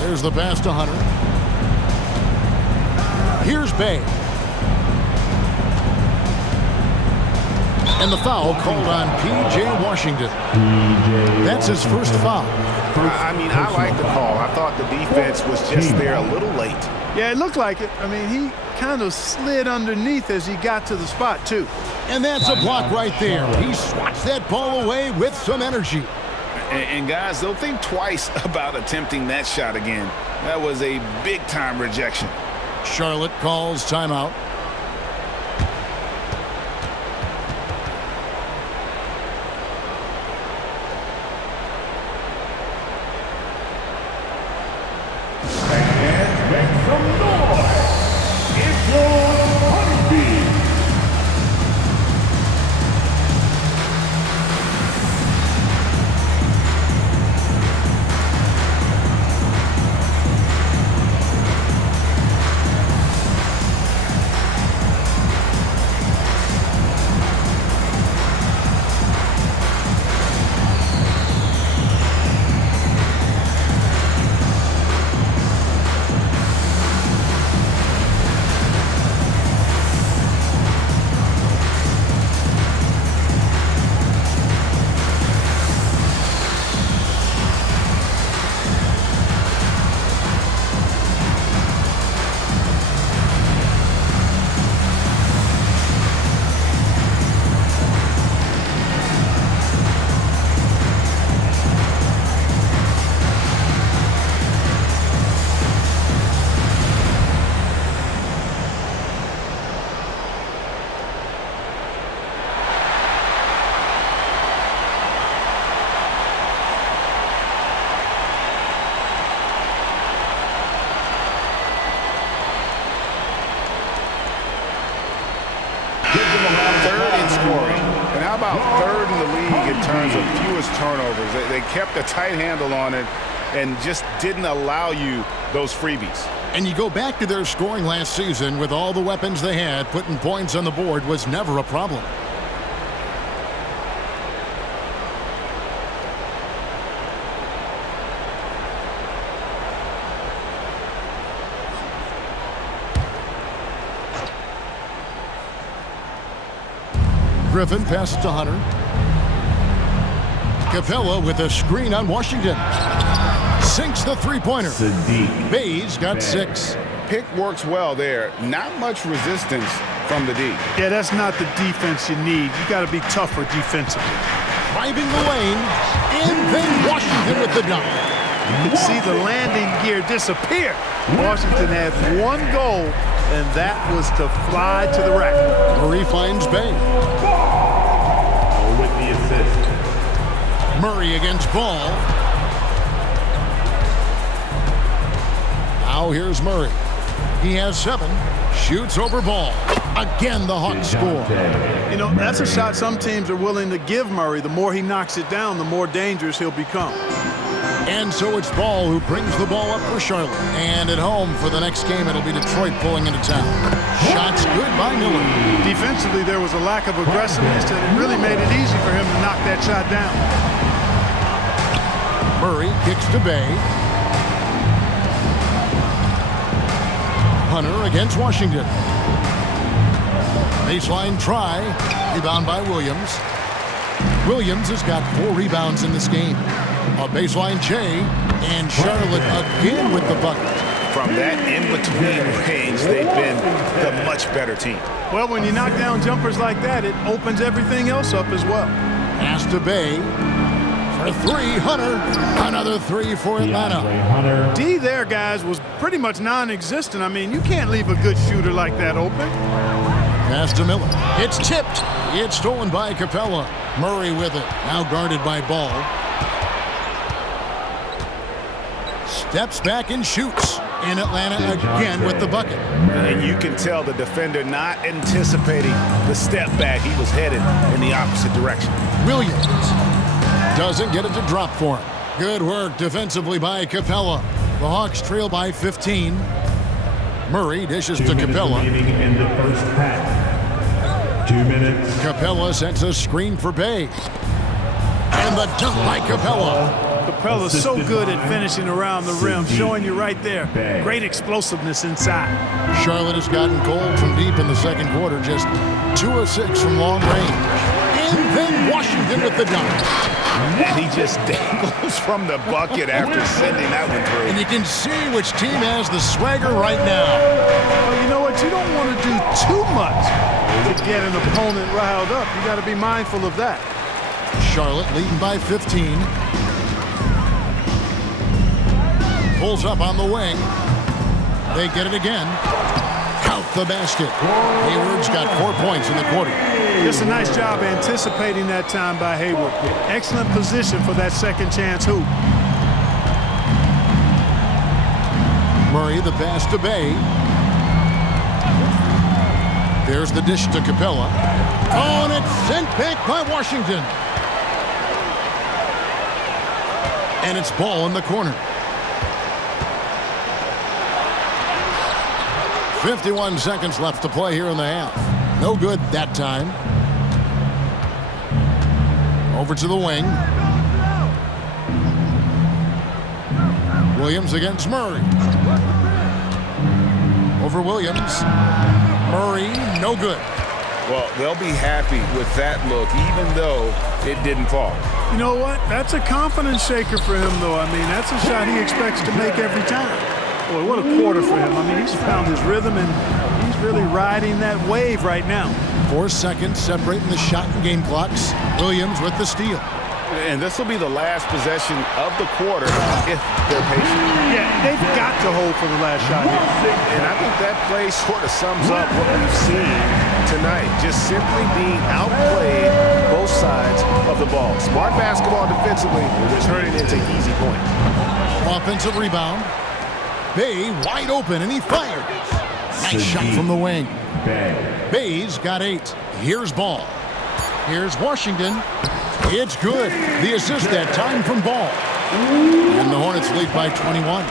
There's the pass to Hunter. Here's Bay. And the foul called on P.J. Washington. That's his 1st foul. I mean, I like the call. I thought the defense was just there a little late. Yeah, it looked like it. I mean, he kind of slid underneath as he got to the spot, too. And that's a block right there. He swats that ball away with some energy. And guys, they'll think twice about attempting that shot again. That was a big-time rejection. Charlotte calls timeout. And make some noise. It's your Honeybee. About 3rd in the league in terms of fewest turnovers. They kept a tight handle on it and just didn't allow you those freebies. And you go back to their scoring last season with all the weapons they had, putting points on the board was never a problem. Griffin passes to Hunter. Capella with a screen on Washington. Sinks the 3-pointer. Bay's got 6. Pick works well there. Not much resistance from the D. Yeah, that's not the defense you need. You got to be tougher defensively. Driving the lane, and then Washington with the dunk. You could see the landing gear disappear. Washington had one goal, and that was to fly to the rack. Murray finds Bay. With the assist. Murray against Ball. Now here's Murray. He has 7. Shoots over Ball. Again, the Hawks score. You know, that's a shot some teams are willing to give Murray. The more he knocks it down, the more dangerous he'll become. And so it's Ball who brings the ball up for Charlotte. And at home for the next game, it'll be Detroit pulling into town. Shots good by Miller. Defensively, there was a lack of aggressiveness, and it really made it easy for him to knock that shot down. Murray kicks to Bay. Hunter against Washington. Baseline try. Rebound by Williams. Williams has got 4 rebounds in this game. A baseline Jay, and Charlotte again with the bucket. From that in-between range, they've been the much better team. Well, when you knock down jumpers like that, it opens everything else up as well. Pass to Bay. For 3, Hunter. Another 3 for Atlanta. D there, guys, was pretty much non-existent. I mean, you can't leave a good shooter like that open. Pass to Miller. It's tipped. It's stolen by Capella. Murray with it. Now guarded by Ball. Steps back and shoots. In Atlanta again with the bucket. And you can tell the defender not anticipating the step back. He was headed in the opposite direction. Williams doesn't get it to drop for him. Good work defensively by Capella. The Hawks trail by 15. Murray dishes to Capella. In the first half. 2 minutes. Capella sets a screen for Bay. And the dunk by Capella. Capella's so good at finishing around the rim, showing you right there. Great explosiveness inside. Charlotte has gotten cold from deep in the second quarter, just 2 of 6 from long range. And then Washington with the dunk. And he just dangles from the bucket after sending that one through. And you can see which team has the swagger right now. Well, you know what? You don't want to do too much to get an opponent riled up. You got to be mindful of that. Charlotte leading by 15. Pulls up on the wing. They get it again. Count the basket. Hayward's got 4 points in the quarter. Just a nice job anticipating that time by Hayward. Excellent position for that second chance hoop. Murray, the pass to Bay. There's the dish to Capella. Oh, and it's sent back by Washington. And it's Ball in the corner. 51 seconds left to play here in the half. No good that time. Over to the wing. Williams against Murray. Over Williams. Murray, no good. Well, they'll be happy with that look, even though it didn't fall. You know what? That's a confidence shaker for him, though. I mean, that's a shot he expects to make every time. Boy, what a quarter for him. I mean, he's found his rhythm, and he's really riding that wave right now. 4 seconds separating the shot and game clocks. Williams with the steal. And this will be the last possession of the quarter if they're patient. Yeah, they've got to hold for the last shot here. And I think that play sort of sums up what we've seen tonight. Just simply being outplayed both sides of the ball. Smart basketball defensively, turning into easy points. Offensive rebound. Bay wide open, and he fires. Nice shot from the wing. Bay's got 8. Here's Ball. Here's Washington. It's good. The assist that time from Ball. And the Hornets lead by 21.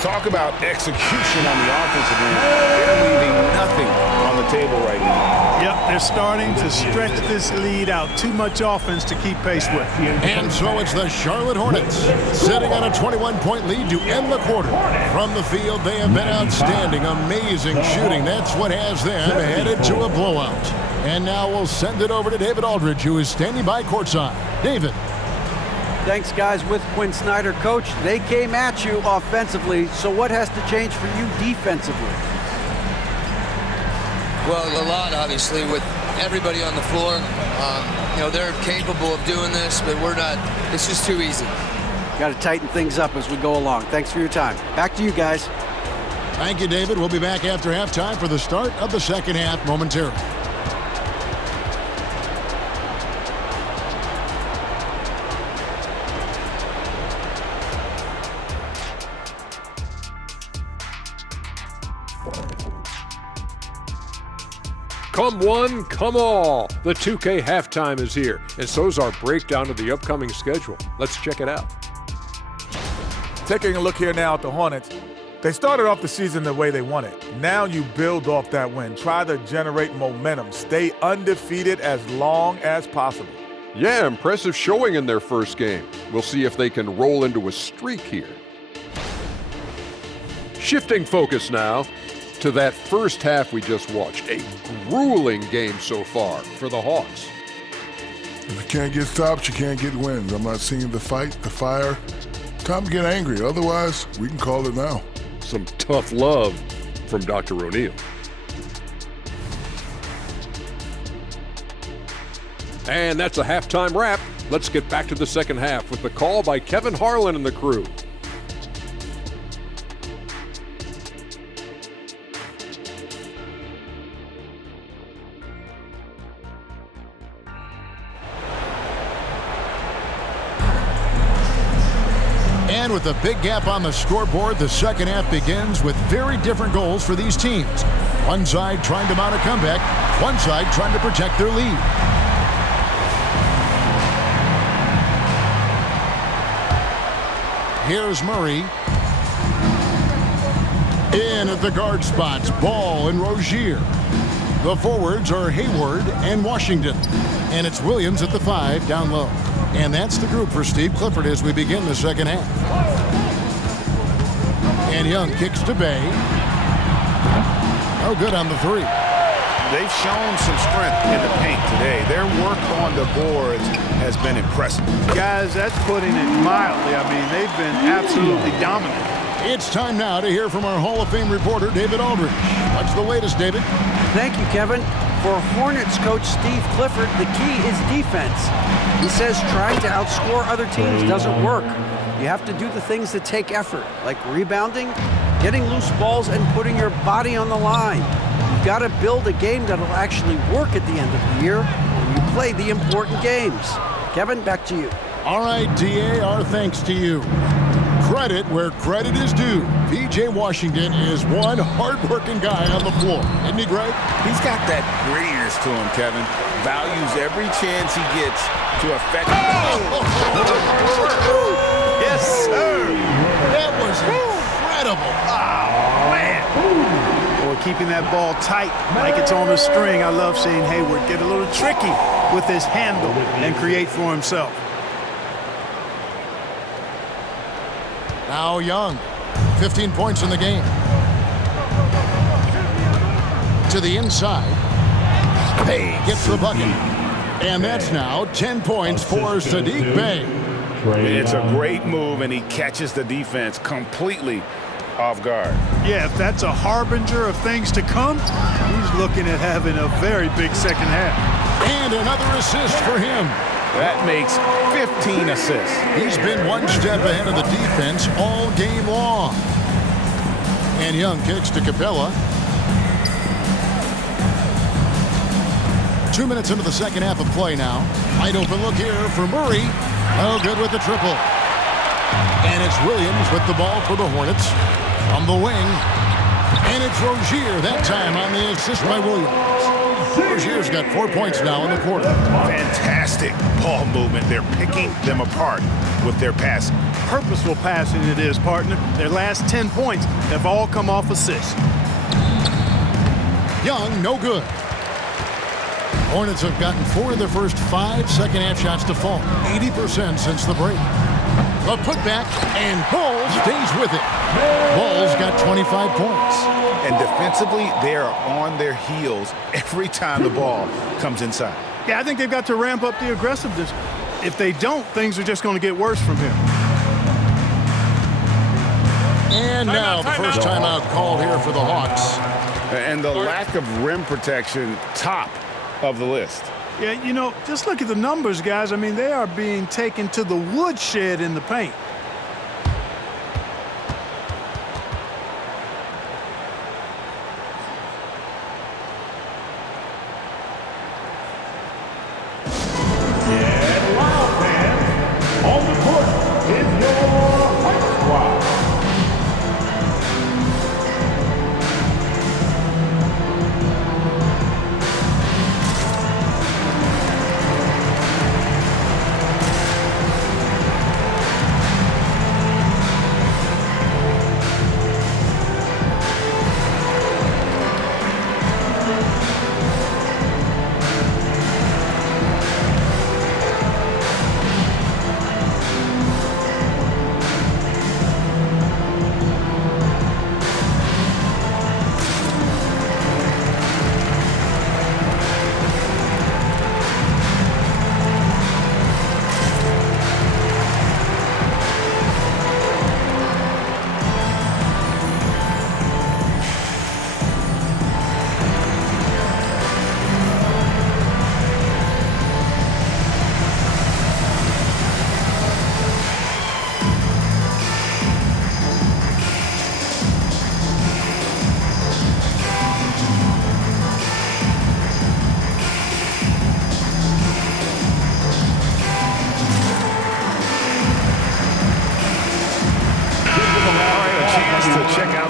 Talk about execution on the offensive end. They're leaving nothing on the table right now. Yep, they're starting to stretch this lead out. Too much offense to keep pace with. And so it's the Charlotte Hornets sitting on a 21-point lead to end the quarter. From the field, they have been outstanding. Amazing shooting. That's what has them headed to a blowout. And now we'll send it over to David Aldridge, who is standing by courtside. David. Thanks, guys. With Quinn Snyder, coach, they came at you offensively. So what has to change for you defensively? Well, a lot, obviously, with everybody on the floor. You know, they're capable of doing this, but we're not. It's just too easy. Got to tighten things up as we go along. Thanks for your time. Back to you guys. Thank you, David. We'll be back after halftime for the start of the second half momentarily. Come one, come all. The 2K halftime is here, and so's our breakdown of the upcoming schedule. Let's check it out. Taking a look here now at the Hornets. They started off the season the way they wanted. Now you build off that win. Try to generate momentum. Stay undefeated as long as possible. Yeah, impressive showing in their first game. We'll see if they can roll into a streak here. Shifting focus now to that first half we just watched. A grueling game so far for the Hawks. If you can't get stops, you can't get wins. I'm not seeing the fight, the fire. Time to get angry. Otherwise, we can call it now. Some tough love from Dr. O'Neal. And that's a halftime wrap. Let's get back to the second half with the call by Kevin Harlan and the crew. And with a big gap on the scoreboard, the second half begins with very different goals for these teams. One side trying to mount a comeback, one side trying to protect their lead. Here's Murray. In at the guard spots, Ball and Rozier. The forwards are Hayward and Washington. And it's Williams at the 5 down low. And that's the group for Steve Clifford as we begin the second half. And Young kicks to Bay. Oh, good on the 3. They've shown some strength in the paint today. Their work on the boards has been impressive. Guys, that's putting it mildly. I mean, they've been absolutely dominant. It's time now to hear from our Hall of Fame reporter, David Aldridge. What's the latest, David? Thank you, Kevin. For Hornets coach Steve Clifford, the key is defense. He says trying to outscore other teams doesn't work. You have to do the things that take effort, like rebounding, getting loose balls, and putting your body on the line. You've got to build a game that'll actually work at the end of the year when you play the important games. Kevin, back to you. All right, DA, our thanks to you. Credit where credit is due. P.J. Washington is one hard-working guy on the floor. Isn't he, Greg? He's got that grittiness to him, Kevin. Values every chance he gets to affect. Yes, sir. That was incredible. Oh, man. Boy, keeping that ball tight like it's on a string. I love seeing Hayward get a little tricky with his handle and create for himself. Now Young, 15 points in the game. To the inside. Bey gets the bucket. And that's now 10 points for Saddiq Bey. It's a great move, and he catches the defense completely off guard. Yeah, if that's a harbinger of things to come, he's looking at having a very big second half. And another assist for him. That makes 15 assists. He's been one step ahead of the defense all game long. And Young kicks to Capella. 2 minutes into the second half of play now. Wide open look here for Murray. Oh, good with the triple. And it's Williams with the ball for the Hornets from the wing. And it's Rozier that time on the assist by Williams. Rozier's got 4 points now in the quarter. Fantastic ball movement. They're picking them apart with their passing. Purposeful passing it is, partner. Their last 10 points have all come off assists. Young, no good. Hornets have gotten 4 of their first 5 second-half shots to fall. 80% since the break. A putback, and Ball stays with it. Ball's got 25 points. And defensively, they are on their heels every time the ball comes inside. Yeah, I think they've got to ramp up the aggressiveness. If they don't, things are just going to get worse from here. And now the first timeout called here for the Hawks. And the lack of rim protection, top of the list. Yeah, you know, just look at the numbers, guys. I mean, they are being taken to the woodshed in the paint.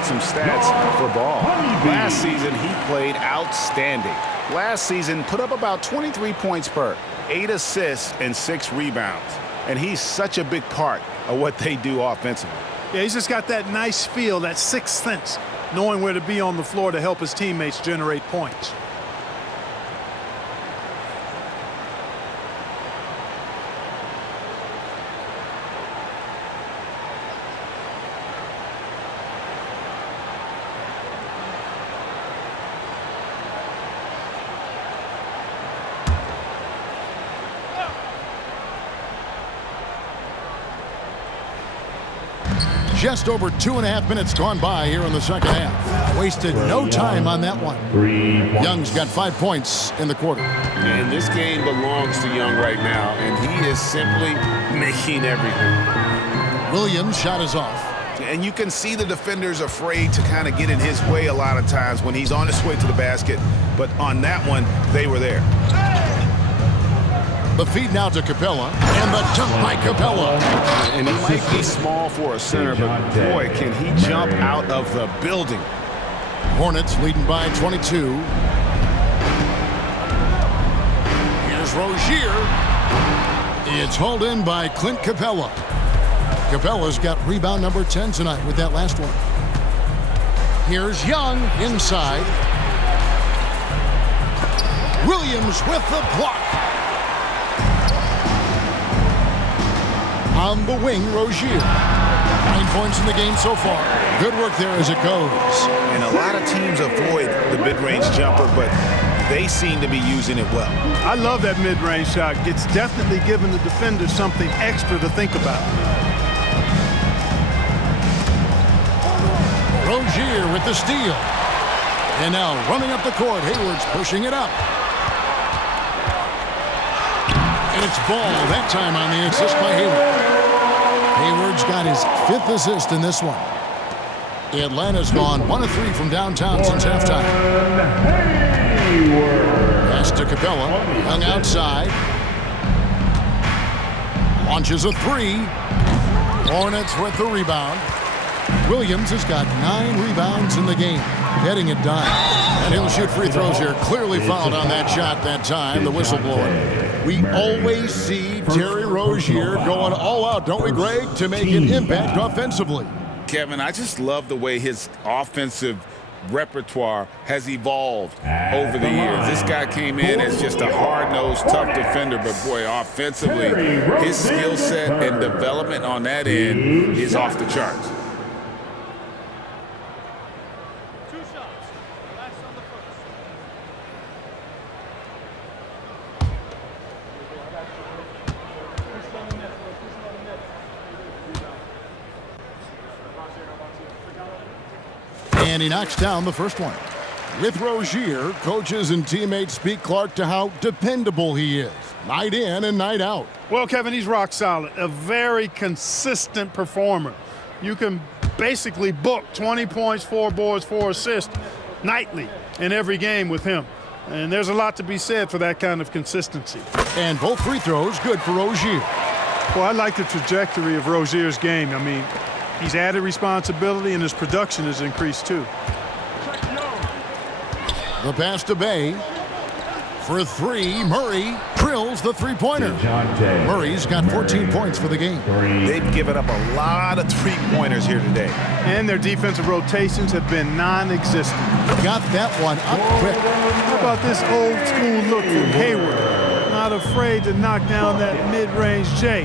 out some stats for Ball. Last season, he played outstanding. Last season, put up about 23 points per, 8 assists, and 6 rebounds. And he's such a big part of what they do offensively. Yeah, he's just got that nice feel, that sixth sense, knowing where to be on the floor to help his teammates generate points. Just over 2.5 minutes gone by here in the second half. Wasted no time on that one. Young's got 5 points in the quarter. And this game belongs to Young right now, and he is simply making everything. Williams' shot is off. And you can see the defenders afraid to kind of get in his way a lot of times when he's on his way to the basket. But on that one, they were there. The feed now to Capella, and the jump by Capella. And he might be small for a center, but boy, can he jump out of the building. Hornets leading by 22. Here's Rozier. It's hauled in by Clint Capella. Capella's got rebound number 10 tonight with that last one. Here's Young inside. Williams with the block. On the wing, Rozier. 9 points in the game so far. Good work there as it goes. And a lot of teams avoid the mid-range jumper, but they seem to be using it well. I love that mid-range shot. It's definitely giving the defender something extra to think about. Rozier with the steal. And now running up the court, Hayward's pushing it up. And it's Ball that time on the assist by Hayward. Hayward's got his 5th assist in this one. Atlanta's gone 1 of 3 from downtown since halftime. Pass to Capella. Hung outside. Launches a 3. Hornets with the rebound. Williams has got 9 rebounds in the game, getting it done. And he'll shoot free throws here. Clearly fouled on that shot that time, the whistle blower. We always see Terry Rozier going all out, don't we, Greg, to make an impact offensively. Kevin, I just love the way his offensive repertoire has evolved over the years. This guy came in as just a hard-nosed, tough defender, but boy, offensively, his skill set and development on that end is off the charts. And he knocks down the first one. With Rozier, coaches and teammates speak Clark to how dependable he is, night in and night out. Well, Kevin, he's rock solid, a very consistent performer. You can basically book 20 points, 4 boards, 4 assists nightly in every game with him. And there's a lot to be said for that kind of consistency. And both free throws good for Rozier. Well, I like the trajectory of Rozier's game. I mean, he's added responsibility and his production has increased too. The pass to Bay. For 3, Murray drills the three-pointer. Murray's got 14 points for the game. They've given up a lot of three-pointers here today. And their defensive rotations have been non-existent. Got that one up quick. How about this old-school look from Hayward? Not afraid to knock down that mid-range J.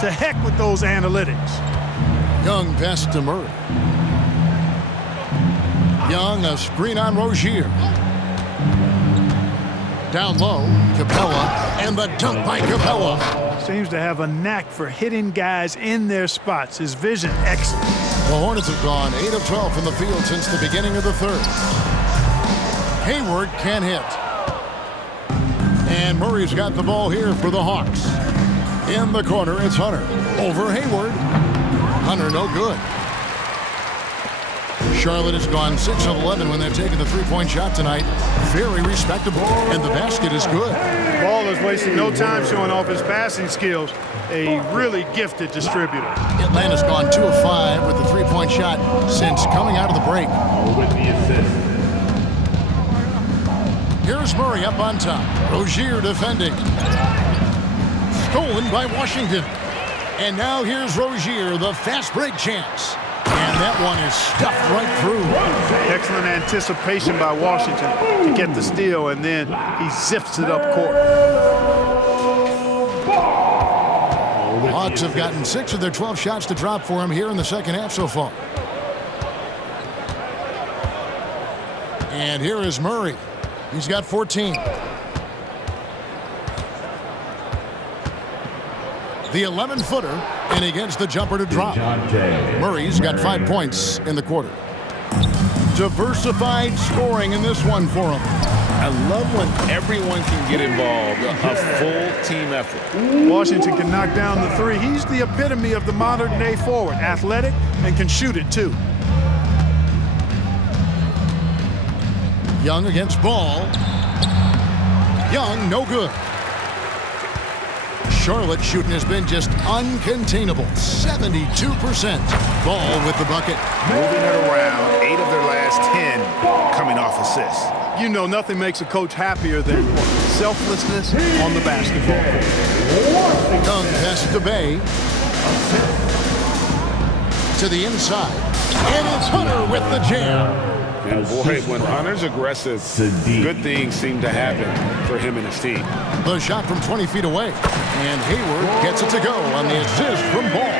To heck with those analytics. Young pass to Murray. Young, a screen on Rozier. Down low, Capella, and the dunk by Capella. Seems to have a knack for hitting guys in their spots. His vision, excellent. The Hornets have gone 8 of 12 from the field since the beginning of the third. Hayward can't hit. And Murray's got the ball here for the Hawks. In the corner, it's Hunter. Over Hayward. Hunter no good. Charlotte has gone 6 of 11 when they've taken the three-point shot tonight. Very respectable, and the basket is good. Ball is wasting no time showing off his passing skills. A really gifted distributor. Atlanta's gone 2 of 5 with the three-point shot since coming out of the break. With the assist. Here's Murray up on top. Rozier defending. Stolen by Washington. And now here's Rozier, the fast break chance. And that one is stuffed right through. Excellent anticipation by Washington to get the steal, and then he zips it up court. Hawks have gotten 6 of their 12 shots to drop for him here in the second half so far. And here is Murray. He's got 14. The 11-footer, and he gets the jumper to drop. Murray's got 5 points in the quarter. Diversified scoring in this one for him. I love when everyone can get involved, a full team effort. Washington can knock down the three. He's the epitome of the modern-day forward, athletic and can shoot it too. Young against Ball. Young, no good. Charlotte shooting has been just uncontainable. 72%. Ball with the bucket. Moving it around, 8 of their last 10 coming off assists. You know, nothing makes a coach happier than selflessness on the basketball court. Young passes to Bay. To the inside. And it's Hunter with the jam. And boy, when Hunter's aggressive, good things seem to happen for him and his team. The shot from 20 feet away. And Hayward gets it to go on the assist from Ball.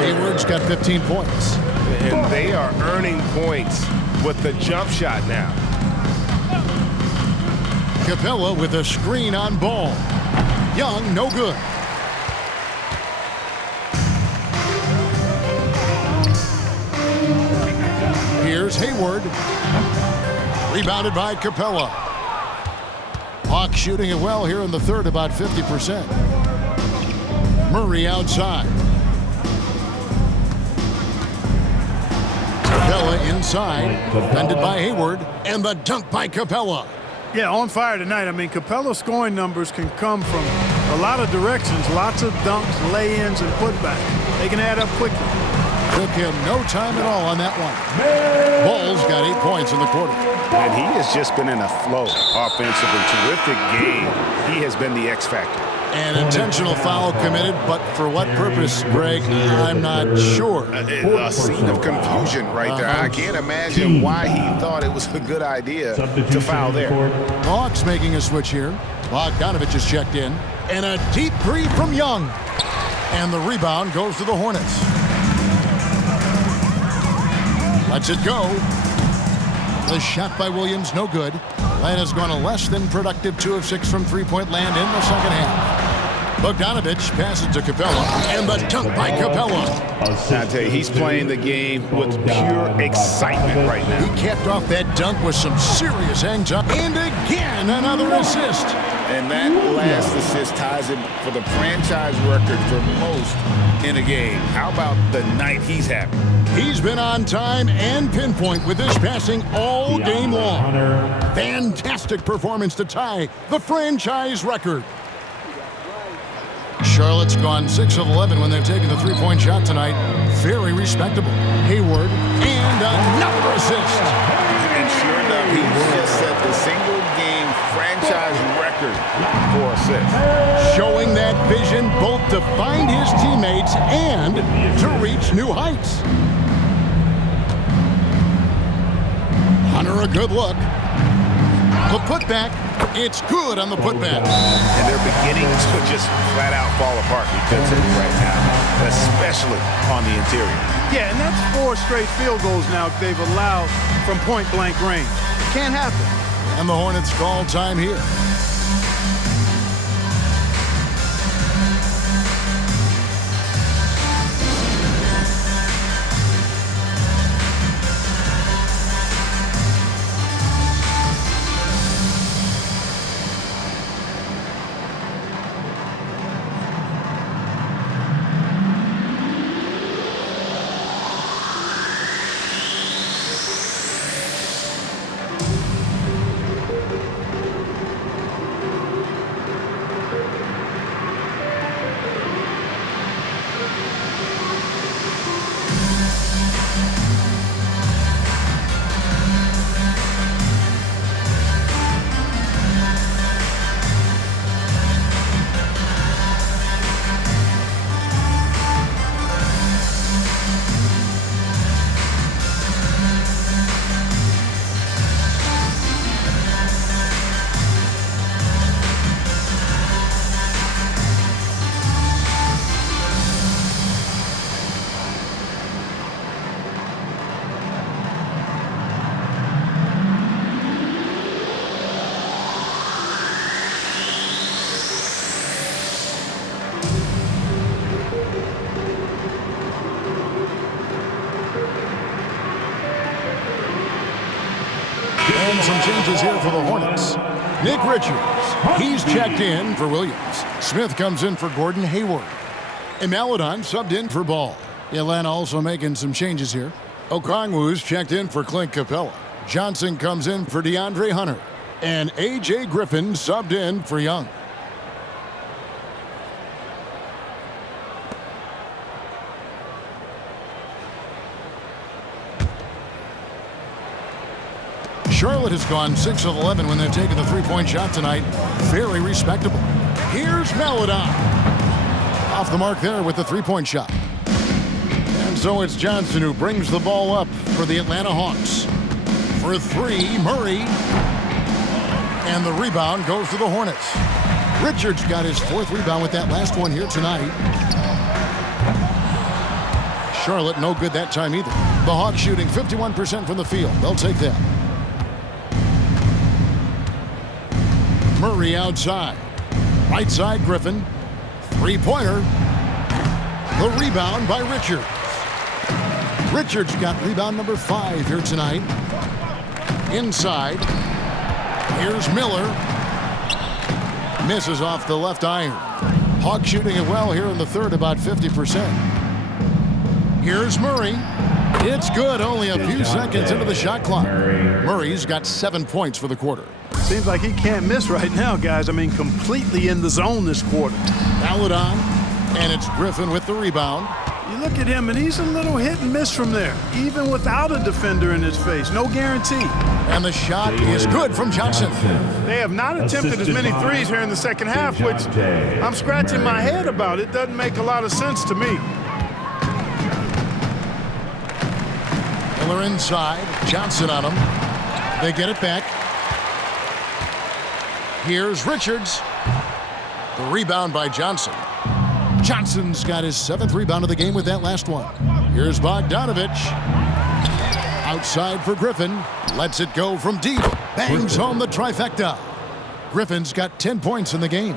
Hayward's got 15 points. And they are earning points with the jump shot now. Capella with a screen on Ball. Young, no good. Here's Hayward. Rebounded by Capella. Hawks shooting it well here in the third, about 50%. Murray outside. Capella inside. Defended by Hayward. And the dunk by Capella. Yeah, on fire tonight. I mean, Capella's scoring numbers can come from a lot of directions. Lots of dunks, lay-ins, and putbacks. They can add up quickly. Took him no time at all on that one. Ball's got 8 points in the quarter. And he has just been in a flow offensively. Terrific game. He has been the X factor. An intentional foul committed, but for what purpose, Greg, I'm not sure. A scene of confusion right there. I can't imagine why he thought it was a good idea to foul there. Hawks making a switch here. Bogdanovich is checked in. And a deep three from Young. And the rebound goes to the Hornets. Lets it go. The shot by Williams, no good. Atlanta's gone a less than productive 2 of 6 from three-point land in the second half. Bogdanovich passes to Capella, and the dunk by Capella. I tell you, he's playing the game with pure excitement right now. He capped off that dunk with some serious anxiety. And again, another assist. And that last assist ties him for the franchise record for most in a game. How about the night he's having? He's been on time and pinpoint with his passing all game long. Fantastic performance to tie the franchise record. Charlotte's gone 6 of 11 when they've taken the three-point shot tonight. Very respectable. Hayward, and another assist. And sure enough, he just set the single-game franchise record for assists. Showing that vision both to find his teammates and to reach new heights. Hunter, a good look. The putback, it's good on the putback. And they're beginning to just flat out fall apart defensively right now, especially on the interior. Yeah, and that's 4 straight field goals now they've allowed from point-blank range. Can't happen. And the Hornets call time here. in some changes here for the Hornets. Nick Richards, he's checked in for Williams. Smith comes in for Gordon Hayward. And Maladon subbed in for Ball. Atlanta also making some changes here. Okongwu's checked in for Clint Capella. Johnson comes in for DeAndre Hunter. And A.J. Griffin subbed in for Young. Charlotte has gone 6 of 11 when they've taken the three-point shot tonight. Very respectable. Here's Maladon. Off the mark there with the three-point shot. And so it's Johnson who brings the ball up for the Atlanta Hawks. For three, Murray. And the rebound goes to the Hornets. Richards got his fourth rebound with that last one here tonight. Charlotte no good that time either. The Hawks shooting 51% from the field. They'll take that. Murray outside. Right side, Griffin. Three-pointer. The rebound by Richards. Richards got rebound number 5 here tonight. Inside. Here's Miller. Misses off the left iron. Hawks shooting it well here in the third, about 50%. Here's Murray. It's good, only a few seconds into the shot clock. Murray's got 7 points for the quarter. Seems like he can't miss right now, guys. I mean, completely in the zone this quarter. Maladon, and it's Griffin with the rebound. You look at him, and he's a little hit and miss from there, even without a defender in his face. No guarantee. And the shot is good from Johnson. They have not attempted as many threes here in the second half, which I'm scratching my head about. It doesn't make a lot of sense to me. Miller inside. Johnson on him. They get it back. Here's Richards. The rebound by Johnson. Johnson's got his 7th rebound of the game with that last one. Here's Bogdanovich. Outside for Griffin. Lets it go from deep. Bangs home the trifecta. Griffin's got 10 points in the game.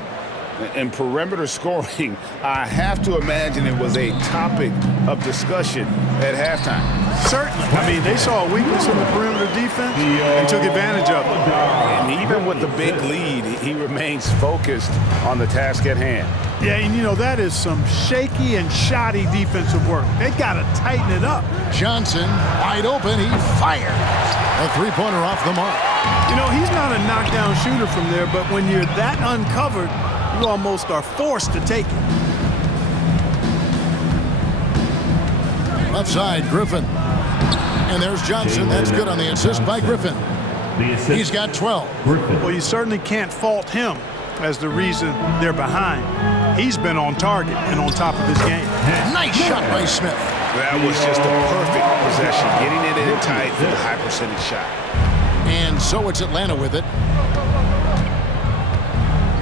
In perimeter scoring, I have to imagine it was a topic of discussion at halftime. Certainly. I mean, they saw a weakness in the perimeter defense and took advantage of it. And even with the big lead, he remains focused on the task at hand. Yeah, and you know, that is some shaky and shoddy defensive work. They got to tighten it up. Johnson, wide open, he fires. A three-pointer off the mark. You know, he's not a knockdown shooter from there, but when you're that uncovered, you almost are forced to take it. Left side, Griffin. And there's Johnson. That's good on the assist by Griffin. He's got 12. Well, you certainly can't fault him as the reason they're behind. He's been on target and on top of his game. Nice shot by Smith. That was just a perfect possession, getting it in tight for the high percentage shot. And so it's Atlanta with it.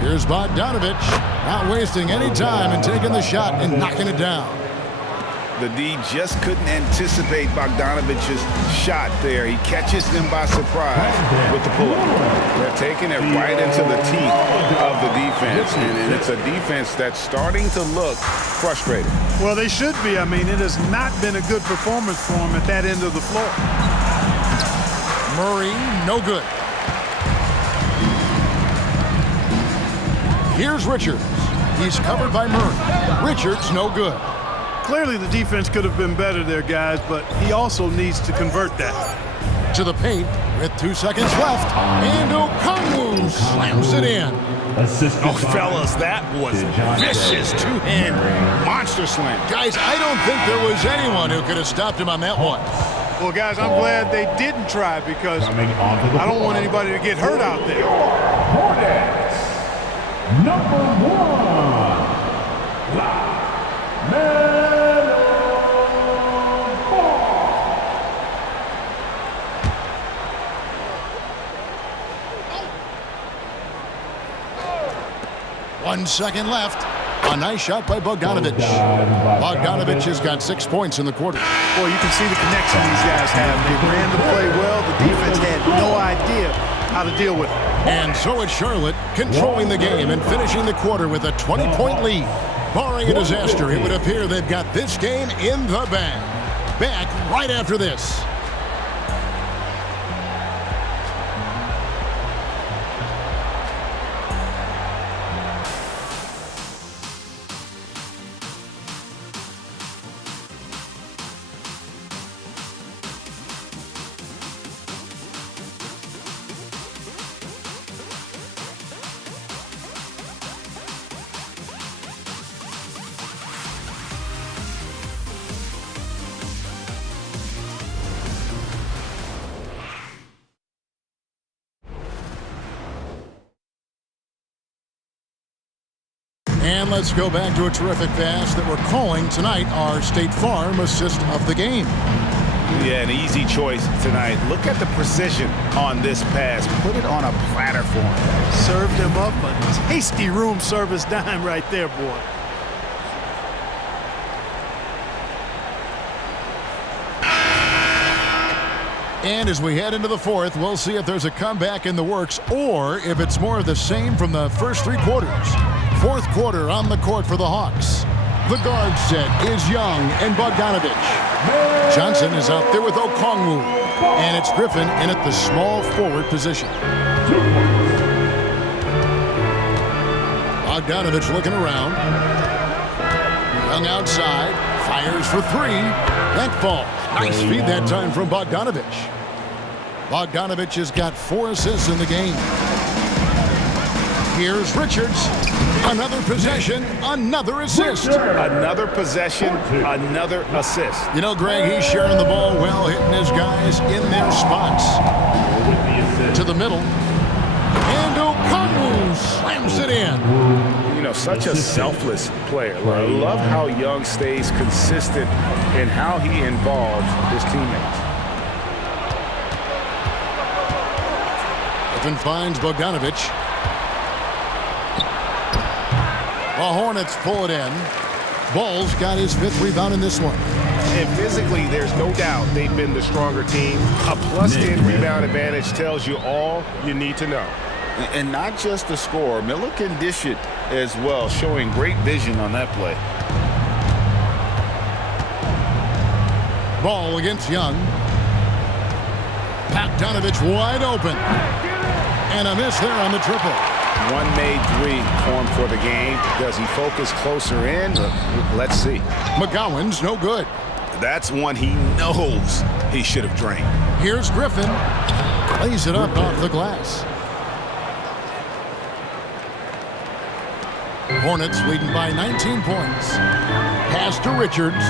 Here's Bogdanovich, not wasting any time and taking the shot and knocking it down. The D just couldn't anticipate Bogdanovich's shot there. He catches them by surprise with the pull-up. They're taking it right into the teeth of the defense, and it's a defense that's starting to look frustrated. Well, they should be. I mean, it has not been a good performance for them at that end of the floor. Murray, no good. Here's Richards. He's covered by Murray. Richards, no good. Clearly the defense could have been better there, guys, but he also needs to convert that. To the paint with 2 seconds left. And Okongwu slams it in. Oh, fellas, that was vicious two-hand monster slam. Guys, I don't think there was anyone who could have stopped him on that one. Well, guys, I'm glad they didn't try because I don't want anybody to get hurt out there. Hornets, number 1, LaMelo Ball. 1 second left. A nice shot by Bogdanovich. Bogdanovich has got 6 points in the quarter. Boy, you can see the connection these guys have. They ran the play well. The defense had no idea how to deal with it. And so it's Charlotte controlling the game and finishing the quarter with a 20-point lead. Barring a disaster, it would appear they've got this game in the bag. Back right after this. And let's go back to a terrific pass that we're calling tonight our State Farm assist of the game. Yeah, an easy choice tonight. Look at the precision on this pass. Put it on a platter for him. Served him up a tasty room service dime right there, boy. And as we head into the fourth, we'll see if there's a comeback in the works or if it's more of the same from the first three quarters. Fourth quarter on the court for the Hawks. The guard set is Young and Bogdanovich. Johnson is out there with Okongwu. And it's Griffin in at the small forward position. Bogdanovich looking around. Young outside. Fires for three. That falls. Nice feed that time from Bogdanovich. Bogdanovich has got 4 assists in the game. Here's Richards. Another possession, another assist. Another possession, another assist. You know, Greg, he's sharing the ball well, hitting his guys in their spots. To the middle. And Okongwu slams it in. You know, such a selfless player. I love how Young stays consistent in how he involves his teammates. Griffin finds Bogdanovich. The Hornets pull it in. Ball's got his 5th rebound in this one. And physically, there's no doubt they've been the stronger team. A +10 rebound advantage tells you all you need to know. And not just the score. Miller can dish it as well, showing great vision on that play. Ball against Young. Bogdanovich wide open. And a miss there on the triple. One made three formed for the game. Does he focus closer in? Let's see. McGowan's no good. That's one he knows he should have drained. Here's Griffin. Lays it up off the glass. Hornets leading by 19 points. Pass to Richards.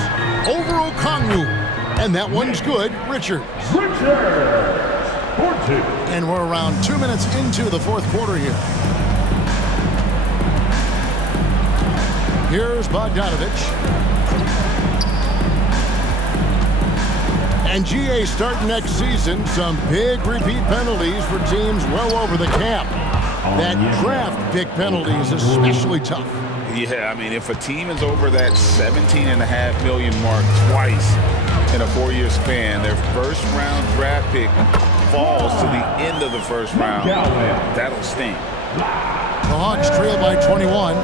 Over Okongwu. And that one's good. Richards. And we're around 2 minutes into the fourth quarter here. Here's Bogdanovich. And GA starting next season, some big repeat penalties for teams well over the cap. That draft pick penalty is especially tough. Yeah, I mean, if a team is over that $17.5 million mark twice in a 4-year span, their first-round draft pick falls to the end of the first round. That'll sting. The Hawks trail by 21.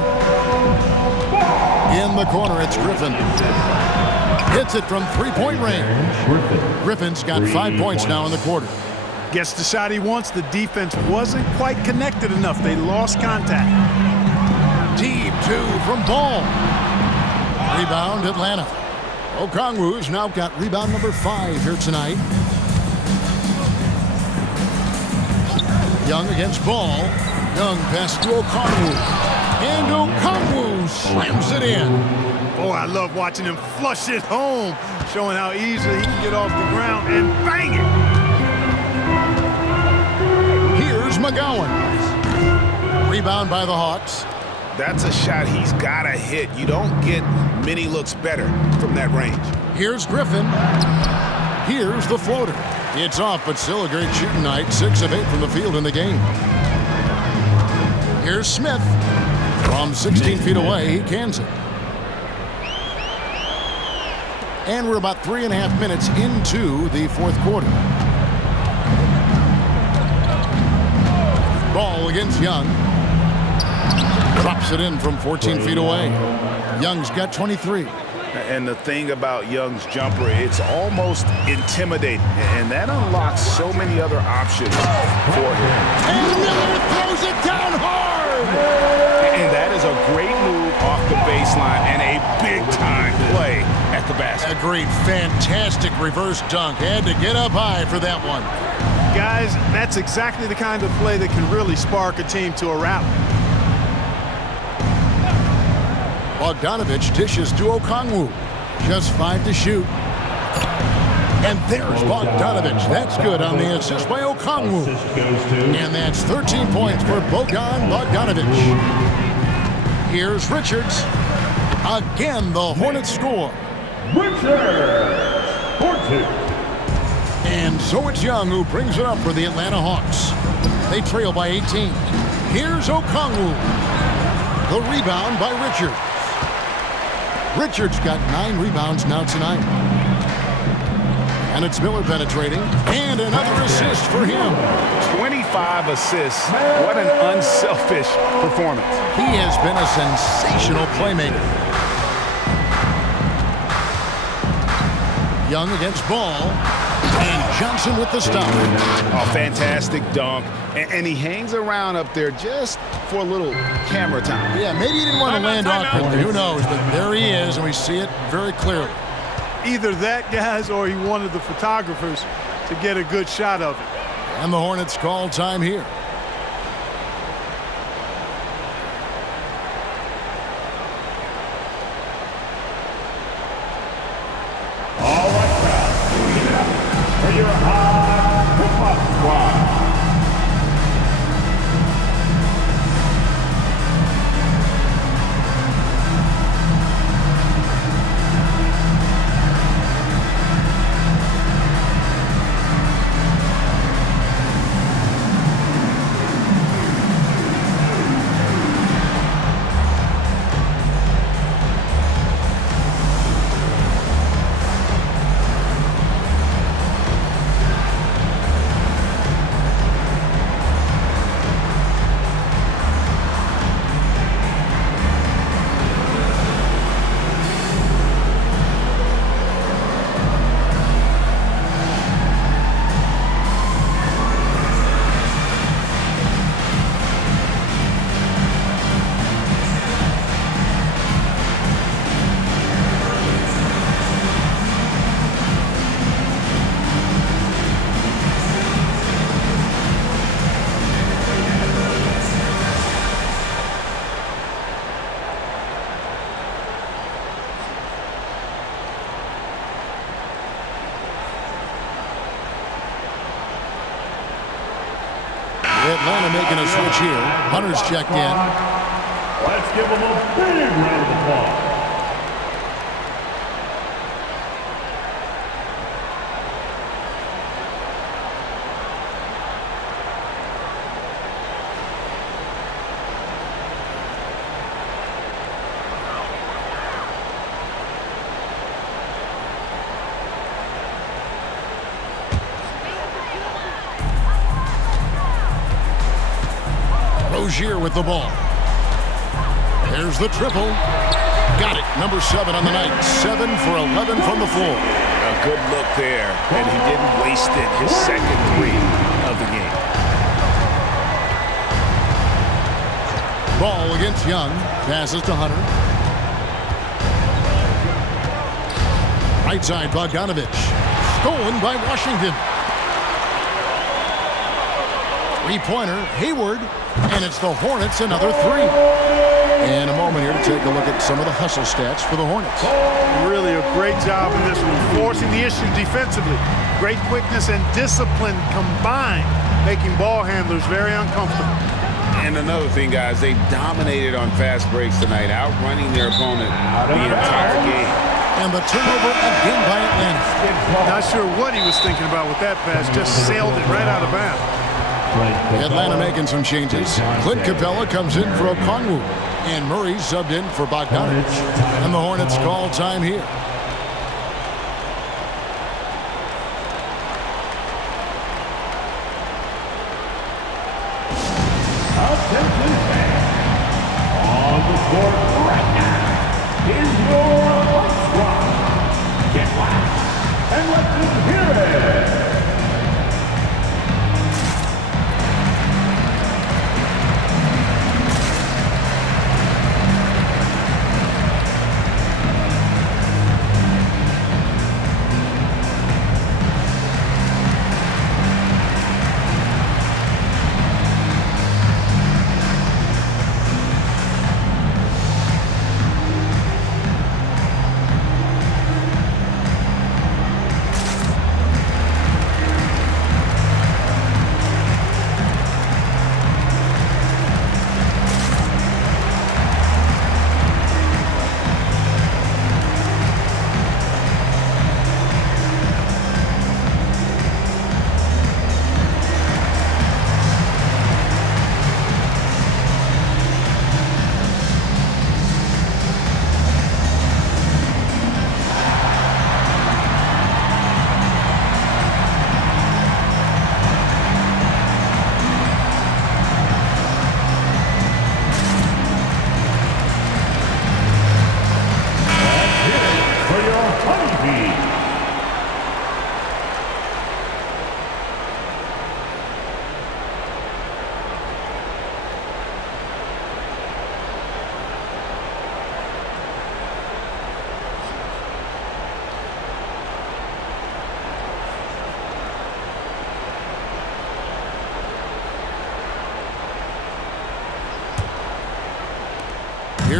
In the corner, it's Griffin. Hits it from 3-point range. Griffin's got 5 points now in the quarter. Gets the shot he wants. The defense wasn't quite connected enough. They lost contact. Deep 2 from Ball. Rebound, Atlanta. Okongwu's now got rebound number 5 here tonight. Young against Ball. Young pass to Okongwu. And Okongwu slams it in. Oh, I love watching him flush it home, showing how easily he can get off the ground and bang it. Here's McGowan. Rebound by the Hawks. That's a shot he's got to hit. You don't get many looks better from that range. Here's Griffin. Here's the floater. It's off, but still a great shooting night. 6 of 8 from the field in the game. Here's Smith. From 16 feet away, he cans it. And we're about 3.5 minutes into the fourth quarter. Ball against Young. Drops it in from 14 feet away. Young's got 23. And the thing about Young's jumper, it's almost intimidating. And that unlocks so many other options for him. And Miller throws it down hard! And that is a great move off the baseline and a big-time play at the basket. Agreed. Fantastic reverse dunk. Had to get up high for that one. Guys, that's exactly the kind of play that can really spark a team to a rally. Bogdanovich dishes to Okongwu. Just 5 to shoot. And there's Bogdanovich. That's good on the assist by Okongwu. And that's 13 points for Bogdanovich. Here's Richards. Again, the Hornets score. Richards, 14. And so it's Young who brings it up for the Atlanta Hawks. They trail by 18. Here's Okongwu. The rebound by Richards. Richards got 9 rebounds now tonight. And it's Miller penetrating. And another assist for him. 25 assists. What an unselfish performance. He has been a sensational playmaker. Young against Ball. And Johnson with the stop. Oh, fantastic dunk. And he hangs around up there just for a little camera time. Yeah, maybe he didn't want to land awkwardly. Who knows? But there he is, and we see it very clearly. Either that, guys, or he wanted the photographers to get a good shot of it. And the Hornets call time here. All right, crowd. For your hot hip-hop squad. Atlanta making a switch here. Hunter's checked in. Let's give them a big round of applause. Rozier with the ball. There's the triple. Got it. Number 7 on the night. 7 for 11 from the floor. A good look there, and he didn't waste it. His second 3 of the game. Ball against Young. Passes to Hunter. Right side, Bogdanovich. Stolen by Washington. Three-pointer, Hayward. And it's the Hornets, another 3. In a moment here to take a look at some of the hustle stats for the Hornets. Really a great job in this one, forcing the issue defensively. Great quickness and discipline combined, making ball handlers very uncomfortable. And another thing, guys, they dominated on fast breaks tonight, outrunning their opponent the entire game. And the turnover again by Atlanta. Not sure what he was thinking about with that pass, just sailed it right out of bounds. Atlanta making some changes. Clint Capella comes in for Okongwu. And Murray subbed in for Bogdanovich. And the Hornets call time here. Attention fans. On the court right now is your hot squad. Get loud and let them hear it.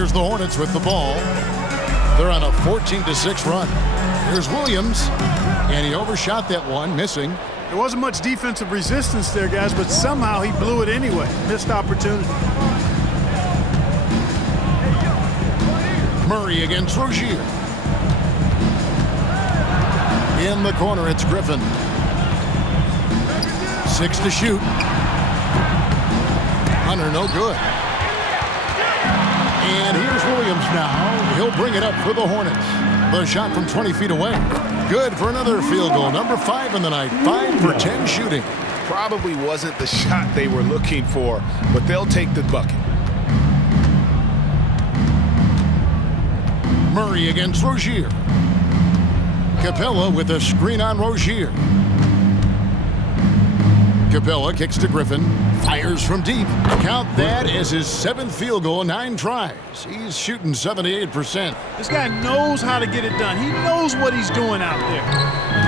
Here's the Hornets with the ball. They're on a 14-6 run. Here's Williams, and he overshot that one, missing. There wasn't much defensive resistance there, guys, but somehow he blew it anyway. Missed opportunity. Murray against Rozier. In the corner, it's Griffin. 6 to shoot. Hunter, no good. And here's Williams now. He'll bring it up for the Hornets. The shot from 20 feet away. Good for another field goal. Number 5 in the night. 5 for 10 shooting. Probably wasn't the shot they were looking for, but they'll take the bucket. Murray against Rozier. Capella with a screen on Rozier. Capella kicks to Griffin. Fires from deep. Count that as his 7th field goal, 9 tries. He's shooting 78%. This guy knows how to get it done. He knows what he's doing out there.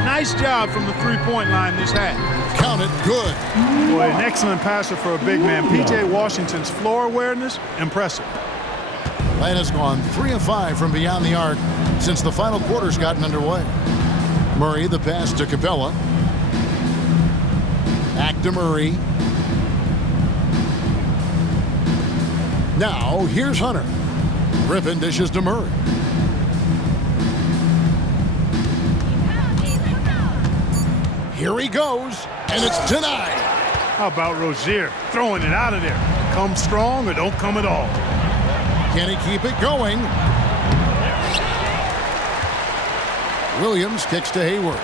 Nice job from the three-point line this half. Count it, good. Boy, an excellent passer for a big man. P.J. Washington's floor awareness, impressive. Atlanta's gone 3 of 5 from beyond the arc since the final quarter's gotten underway. Murray, the pass to Capella. Back to Murray. Now, here's Hunter. Griffin dishes to Murray. Here he goes, and it's denied. How about Rozier throwing it out of there? Come strong or don't come at all. Can he keep it going? Williams kicks to Hayward.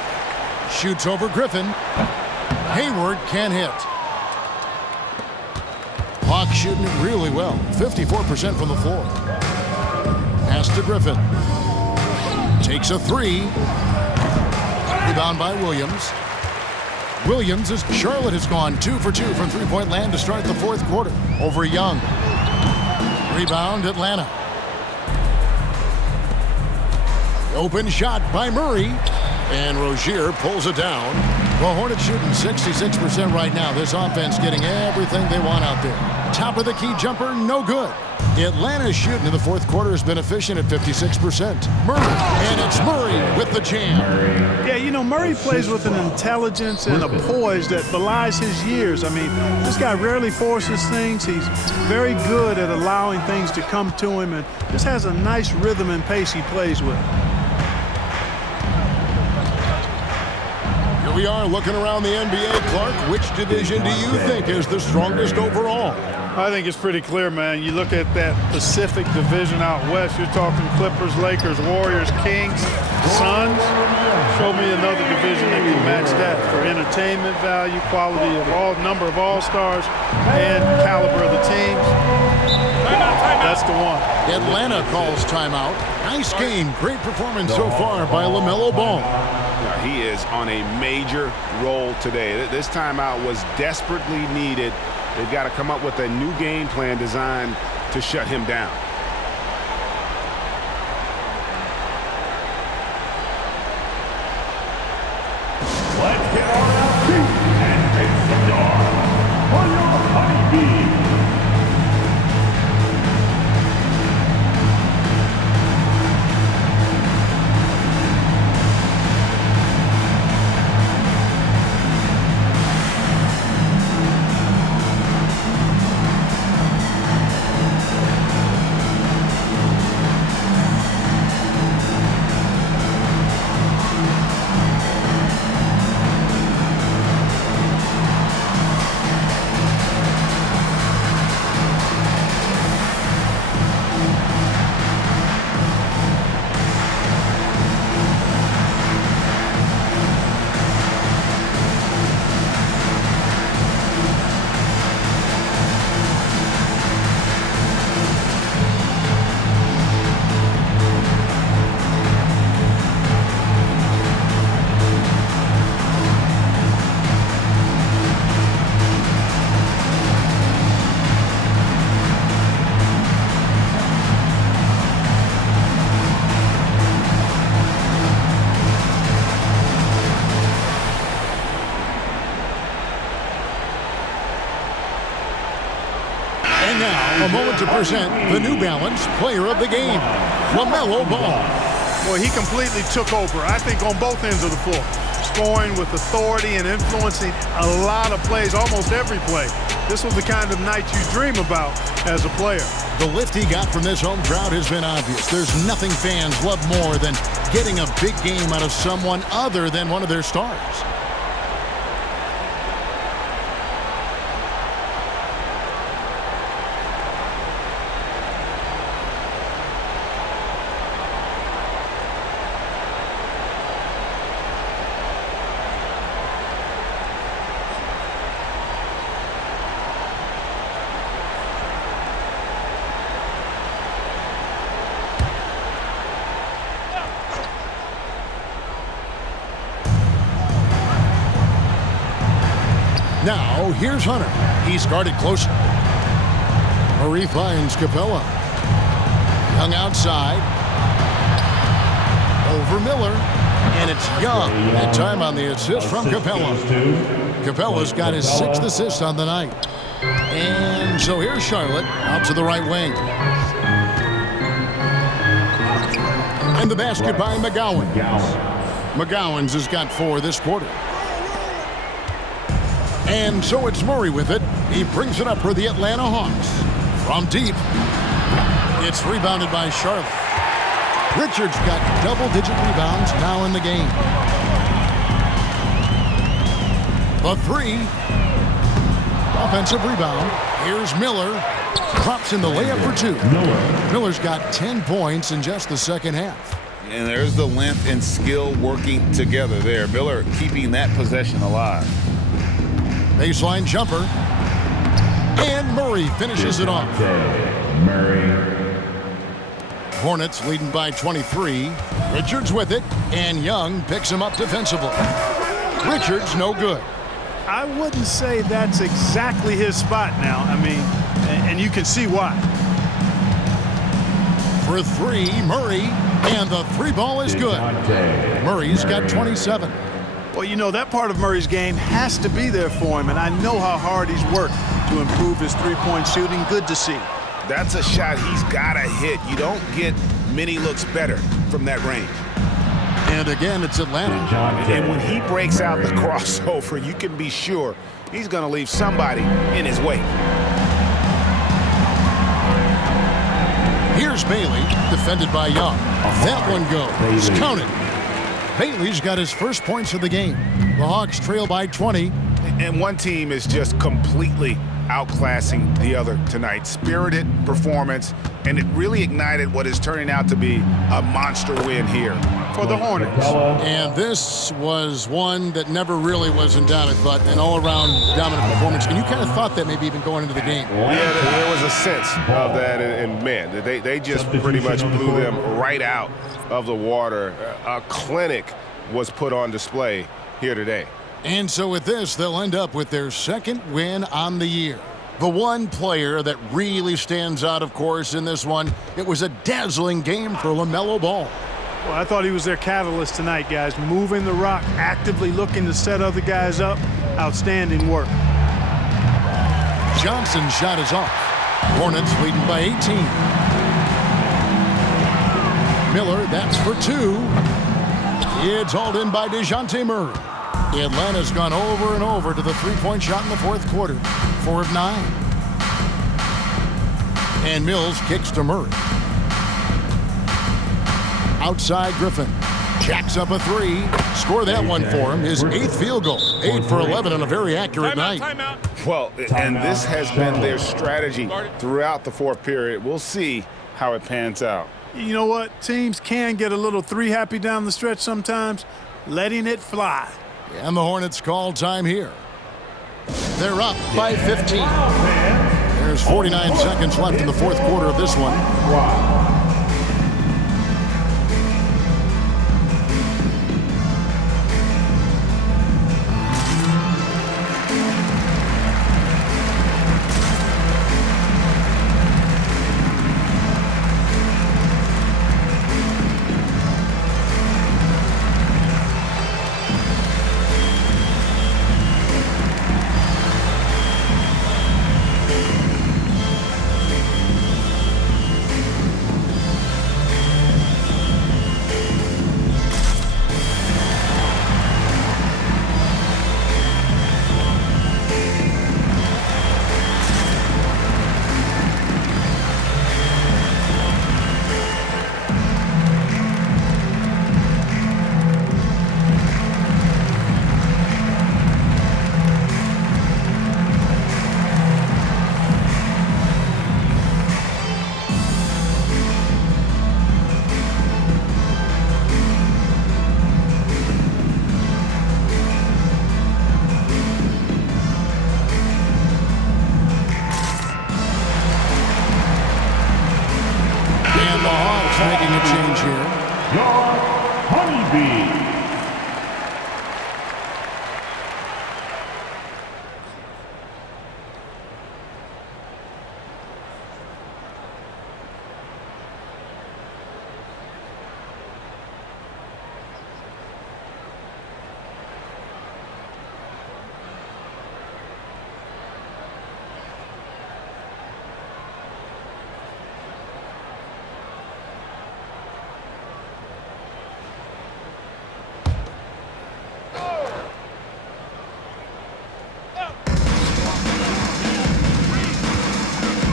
Shoots over Griffin. Hayward can't hit. Hawks shooting it really well. 54% from the floor. Pass to Griffin. Takes a 3. Rebound by Williams. Williams is Charlotte has gone 2 for 2 from three-point land to start the 4th quarter over Young. Rebound Atlanta. Open shot by Murray. And Rozier pulls it down. The Hornets shooting 66% right now. This offense getting everything they want out there. Top of the key jumper, no good. Atlanta's shooting in the 4th quarter has been efficient at 56%. Murray, and it's Murray with the jam. Yeah, you know, Murray plays with an intelligence and a poise that belies his years. I mean, this guy rarely forces things. He's very good at allowing things to come to him and just has a nice rhythm and pace he plays with. We are looking around the NBA. Clark, which division do you think is the strongest overall? I think it's pretty clear, man. You look at that Pacific division out west, you're talking Clippers, Lakers, Warriors, Kings, Suns. Show me another division that can match that for entertainment value, quality of number of all-stars, and caliber of the teams. That's the one. Atlanta calls timeout. Nice game. Great performance so far by LaMelo Ball. He is on a major role today. This timeout was desperately needed. They've got to come up with a new game plan designed to shut him down. Let's get on our feet and face the door for your honeybee. to present the New Balance Player of the Game, LaMelo Ball. Well, he completely took over, I think, on both ends of the floor. Scoring with authority and influencing a lot of plays, almost every play. This was the kind of night you dream about as a player. The lift he got from this home crowd has been obvious. There's nothing fans love more than getting a big game out of someone other than one of their stars. Now, here's Hunter. He's guarded closer. Murray finds Capella. Young outside. Over Miller. And it's Young. And time on the assist from Capella. Capella's got his 6th assist on the night. And so here's Charlotte out to the right wing. And the basket by McGowan. McGowan's has got 4 this quarter. And so it's Murray with it. He brings it up for the Atlanta Hawks. From deep. It's rebounded by Charlotte. Richards got double-digit rebounds now in the game. The 3. Offensive rebound. Here's Miller. Drops in the layup for 2. Miller's got 10 points in just the second half. And there's the length and skill working together there. Miller keeping that possession alive. Baseline jumper. And Murray finishes it off. Hornets leading by 23. Richards with it. And Young picks him up defensively. Richards no good. I wouldn't say that's exactly his spot now. I mean, and you can see why. For 3, Murray. And the 3 ball is good. Murray's got 27. Well, you know, that part of Murray's game has to be there for him, and I know how hard he's worked to improve his three-point shooting. Good to see. That's a shot he's got to hit. You don't get many looks better from that range. And again, it's Atlanta. And when he breaks out the crossover, you can be sure he's going to leave somebody in his wake. Here's Bailey, defended by Young. That one goes. Count it. Bailey's got his first points of the game. The Hawks trail by 20. And one team is just completely outclassing the other tonight. Spirited performance, and it really ignited what is turning out to be a monster win here for the Hornets. And this was one that never really was in doubt, I thought, an all-around dominant performance. And you kind of thought that maybe even going into the game. Yeah, there was a sense of that, and man, they just pretty much blew them right out of the water. A clinic was put on display here today. And so with this, they'll end up with their 2nd win on the year. The one player that really stands out, of course, in this one, it was a dazzling game for LaMelo Ball. Well, I thought he was their catalyst tonight, guys. Moving the rock, actively looking to set other guys up. Outstanding work. Johnson's shot is off. Hornets leading by 18. Miller, that's for 2. It's hauled in by DeJounte Murray. Atlanta's gone over and over to the three-point shot in the 4th quarter. 4 of 9. And Mills kicks to Murray. Outside Griffin. Jacks up a 3. Score that one for him. His 8th field goal. 8 for 11 on a very accurate night. Well, and this has been their strategy throughout the 4th period. We'll see how it pans out. You know what? Teams can get a little 3 happy down the stretch sometimes. Letting it fly. And the Hornets call time here. They're up by 15. There's 49 seconds left in the 4th quarter of this one. Honeybees.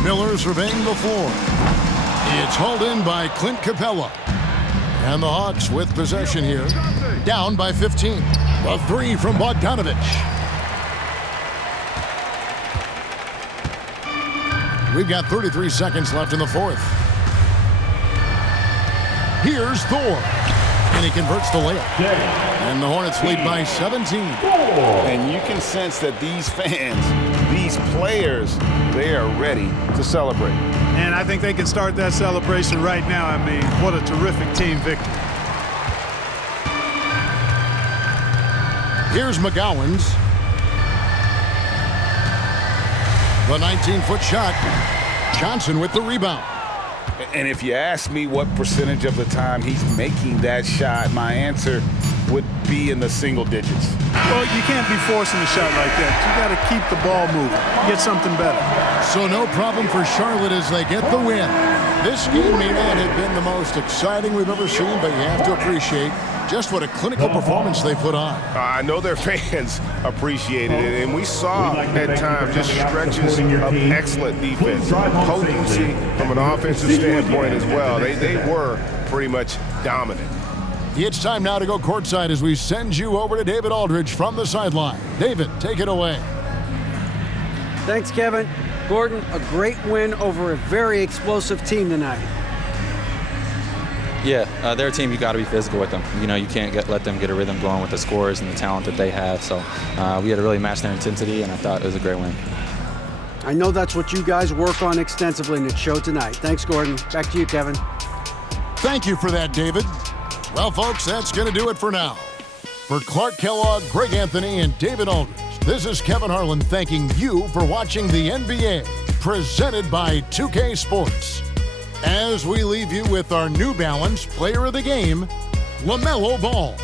Miller surveying the floor. It's hauled in by Clint Capella. And the Hawks with possession here. Down by 15. A three from Bogdanovich. We've got 33 seconds left in the fourth. Here's Thor. And he converts the layup. And the Hornets lead by 17. And you can sense that these fans, these players, they are ready to celebrate. And I think they can start that celebration right now. I mean, what a terrific team victory. Here's McGowan's. The 19-foot shot. Johnson with the rebound. And if you ask me what percentage of the time he's making that shot, my answer would be in the single digits. Well, you can't be forcing a shot like that. You got to keep the ball moving, get something better. So no problem for Charlotte as they get the win. This game may not have been the most exciting we've ever seen, but you have to appreciate just what a clinical performance they put on. I know their fans appreciated it, and we saw at times just stretches of excellent defense, potency from an offensive standpoint as well. They were pretty much dominant. It's time now to go courtside as we send you over to David Aldridge from the sideline. David, take it away. Thanks, Kevin. Gordon, a great win over a very explosive team tonight. Yeah, they're a team you got to be physical with them. You know, you can't let them get a rhythm going with the scores and the talent that they have. So we had to really match their intensity, and I thought it was a great win. I know that's what you guys work on extensively, and it showed tonight. Thanks, Gordon. Back to you, Kevin. Thank you for that, David. Well, folks, that's going to do it for now. For Clark Kellogg, Greg Anthony, and David Aldridge, this is Kevin Harlan thanking you for watching the NBA, presented by 2K Sports. As we leave you with our New Balance Player of the Game, LaMelo Ball.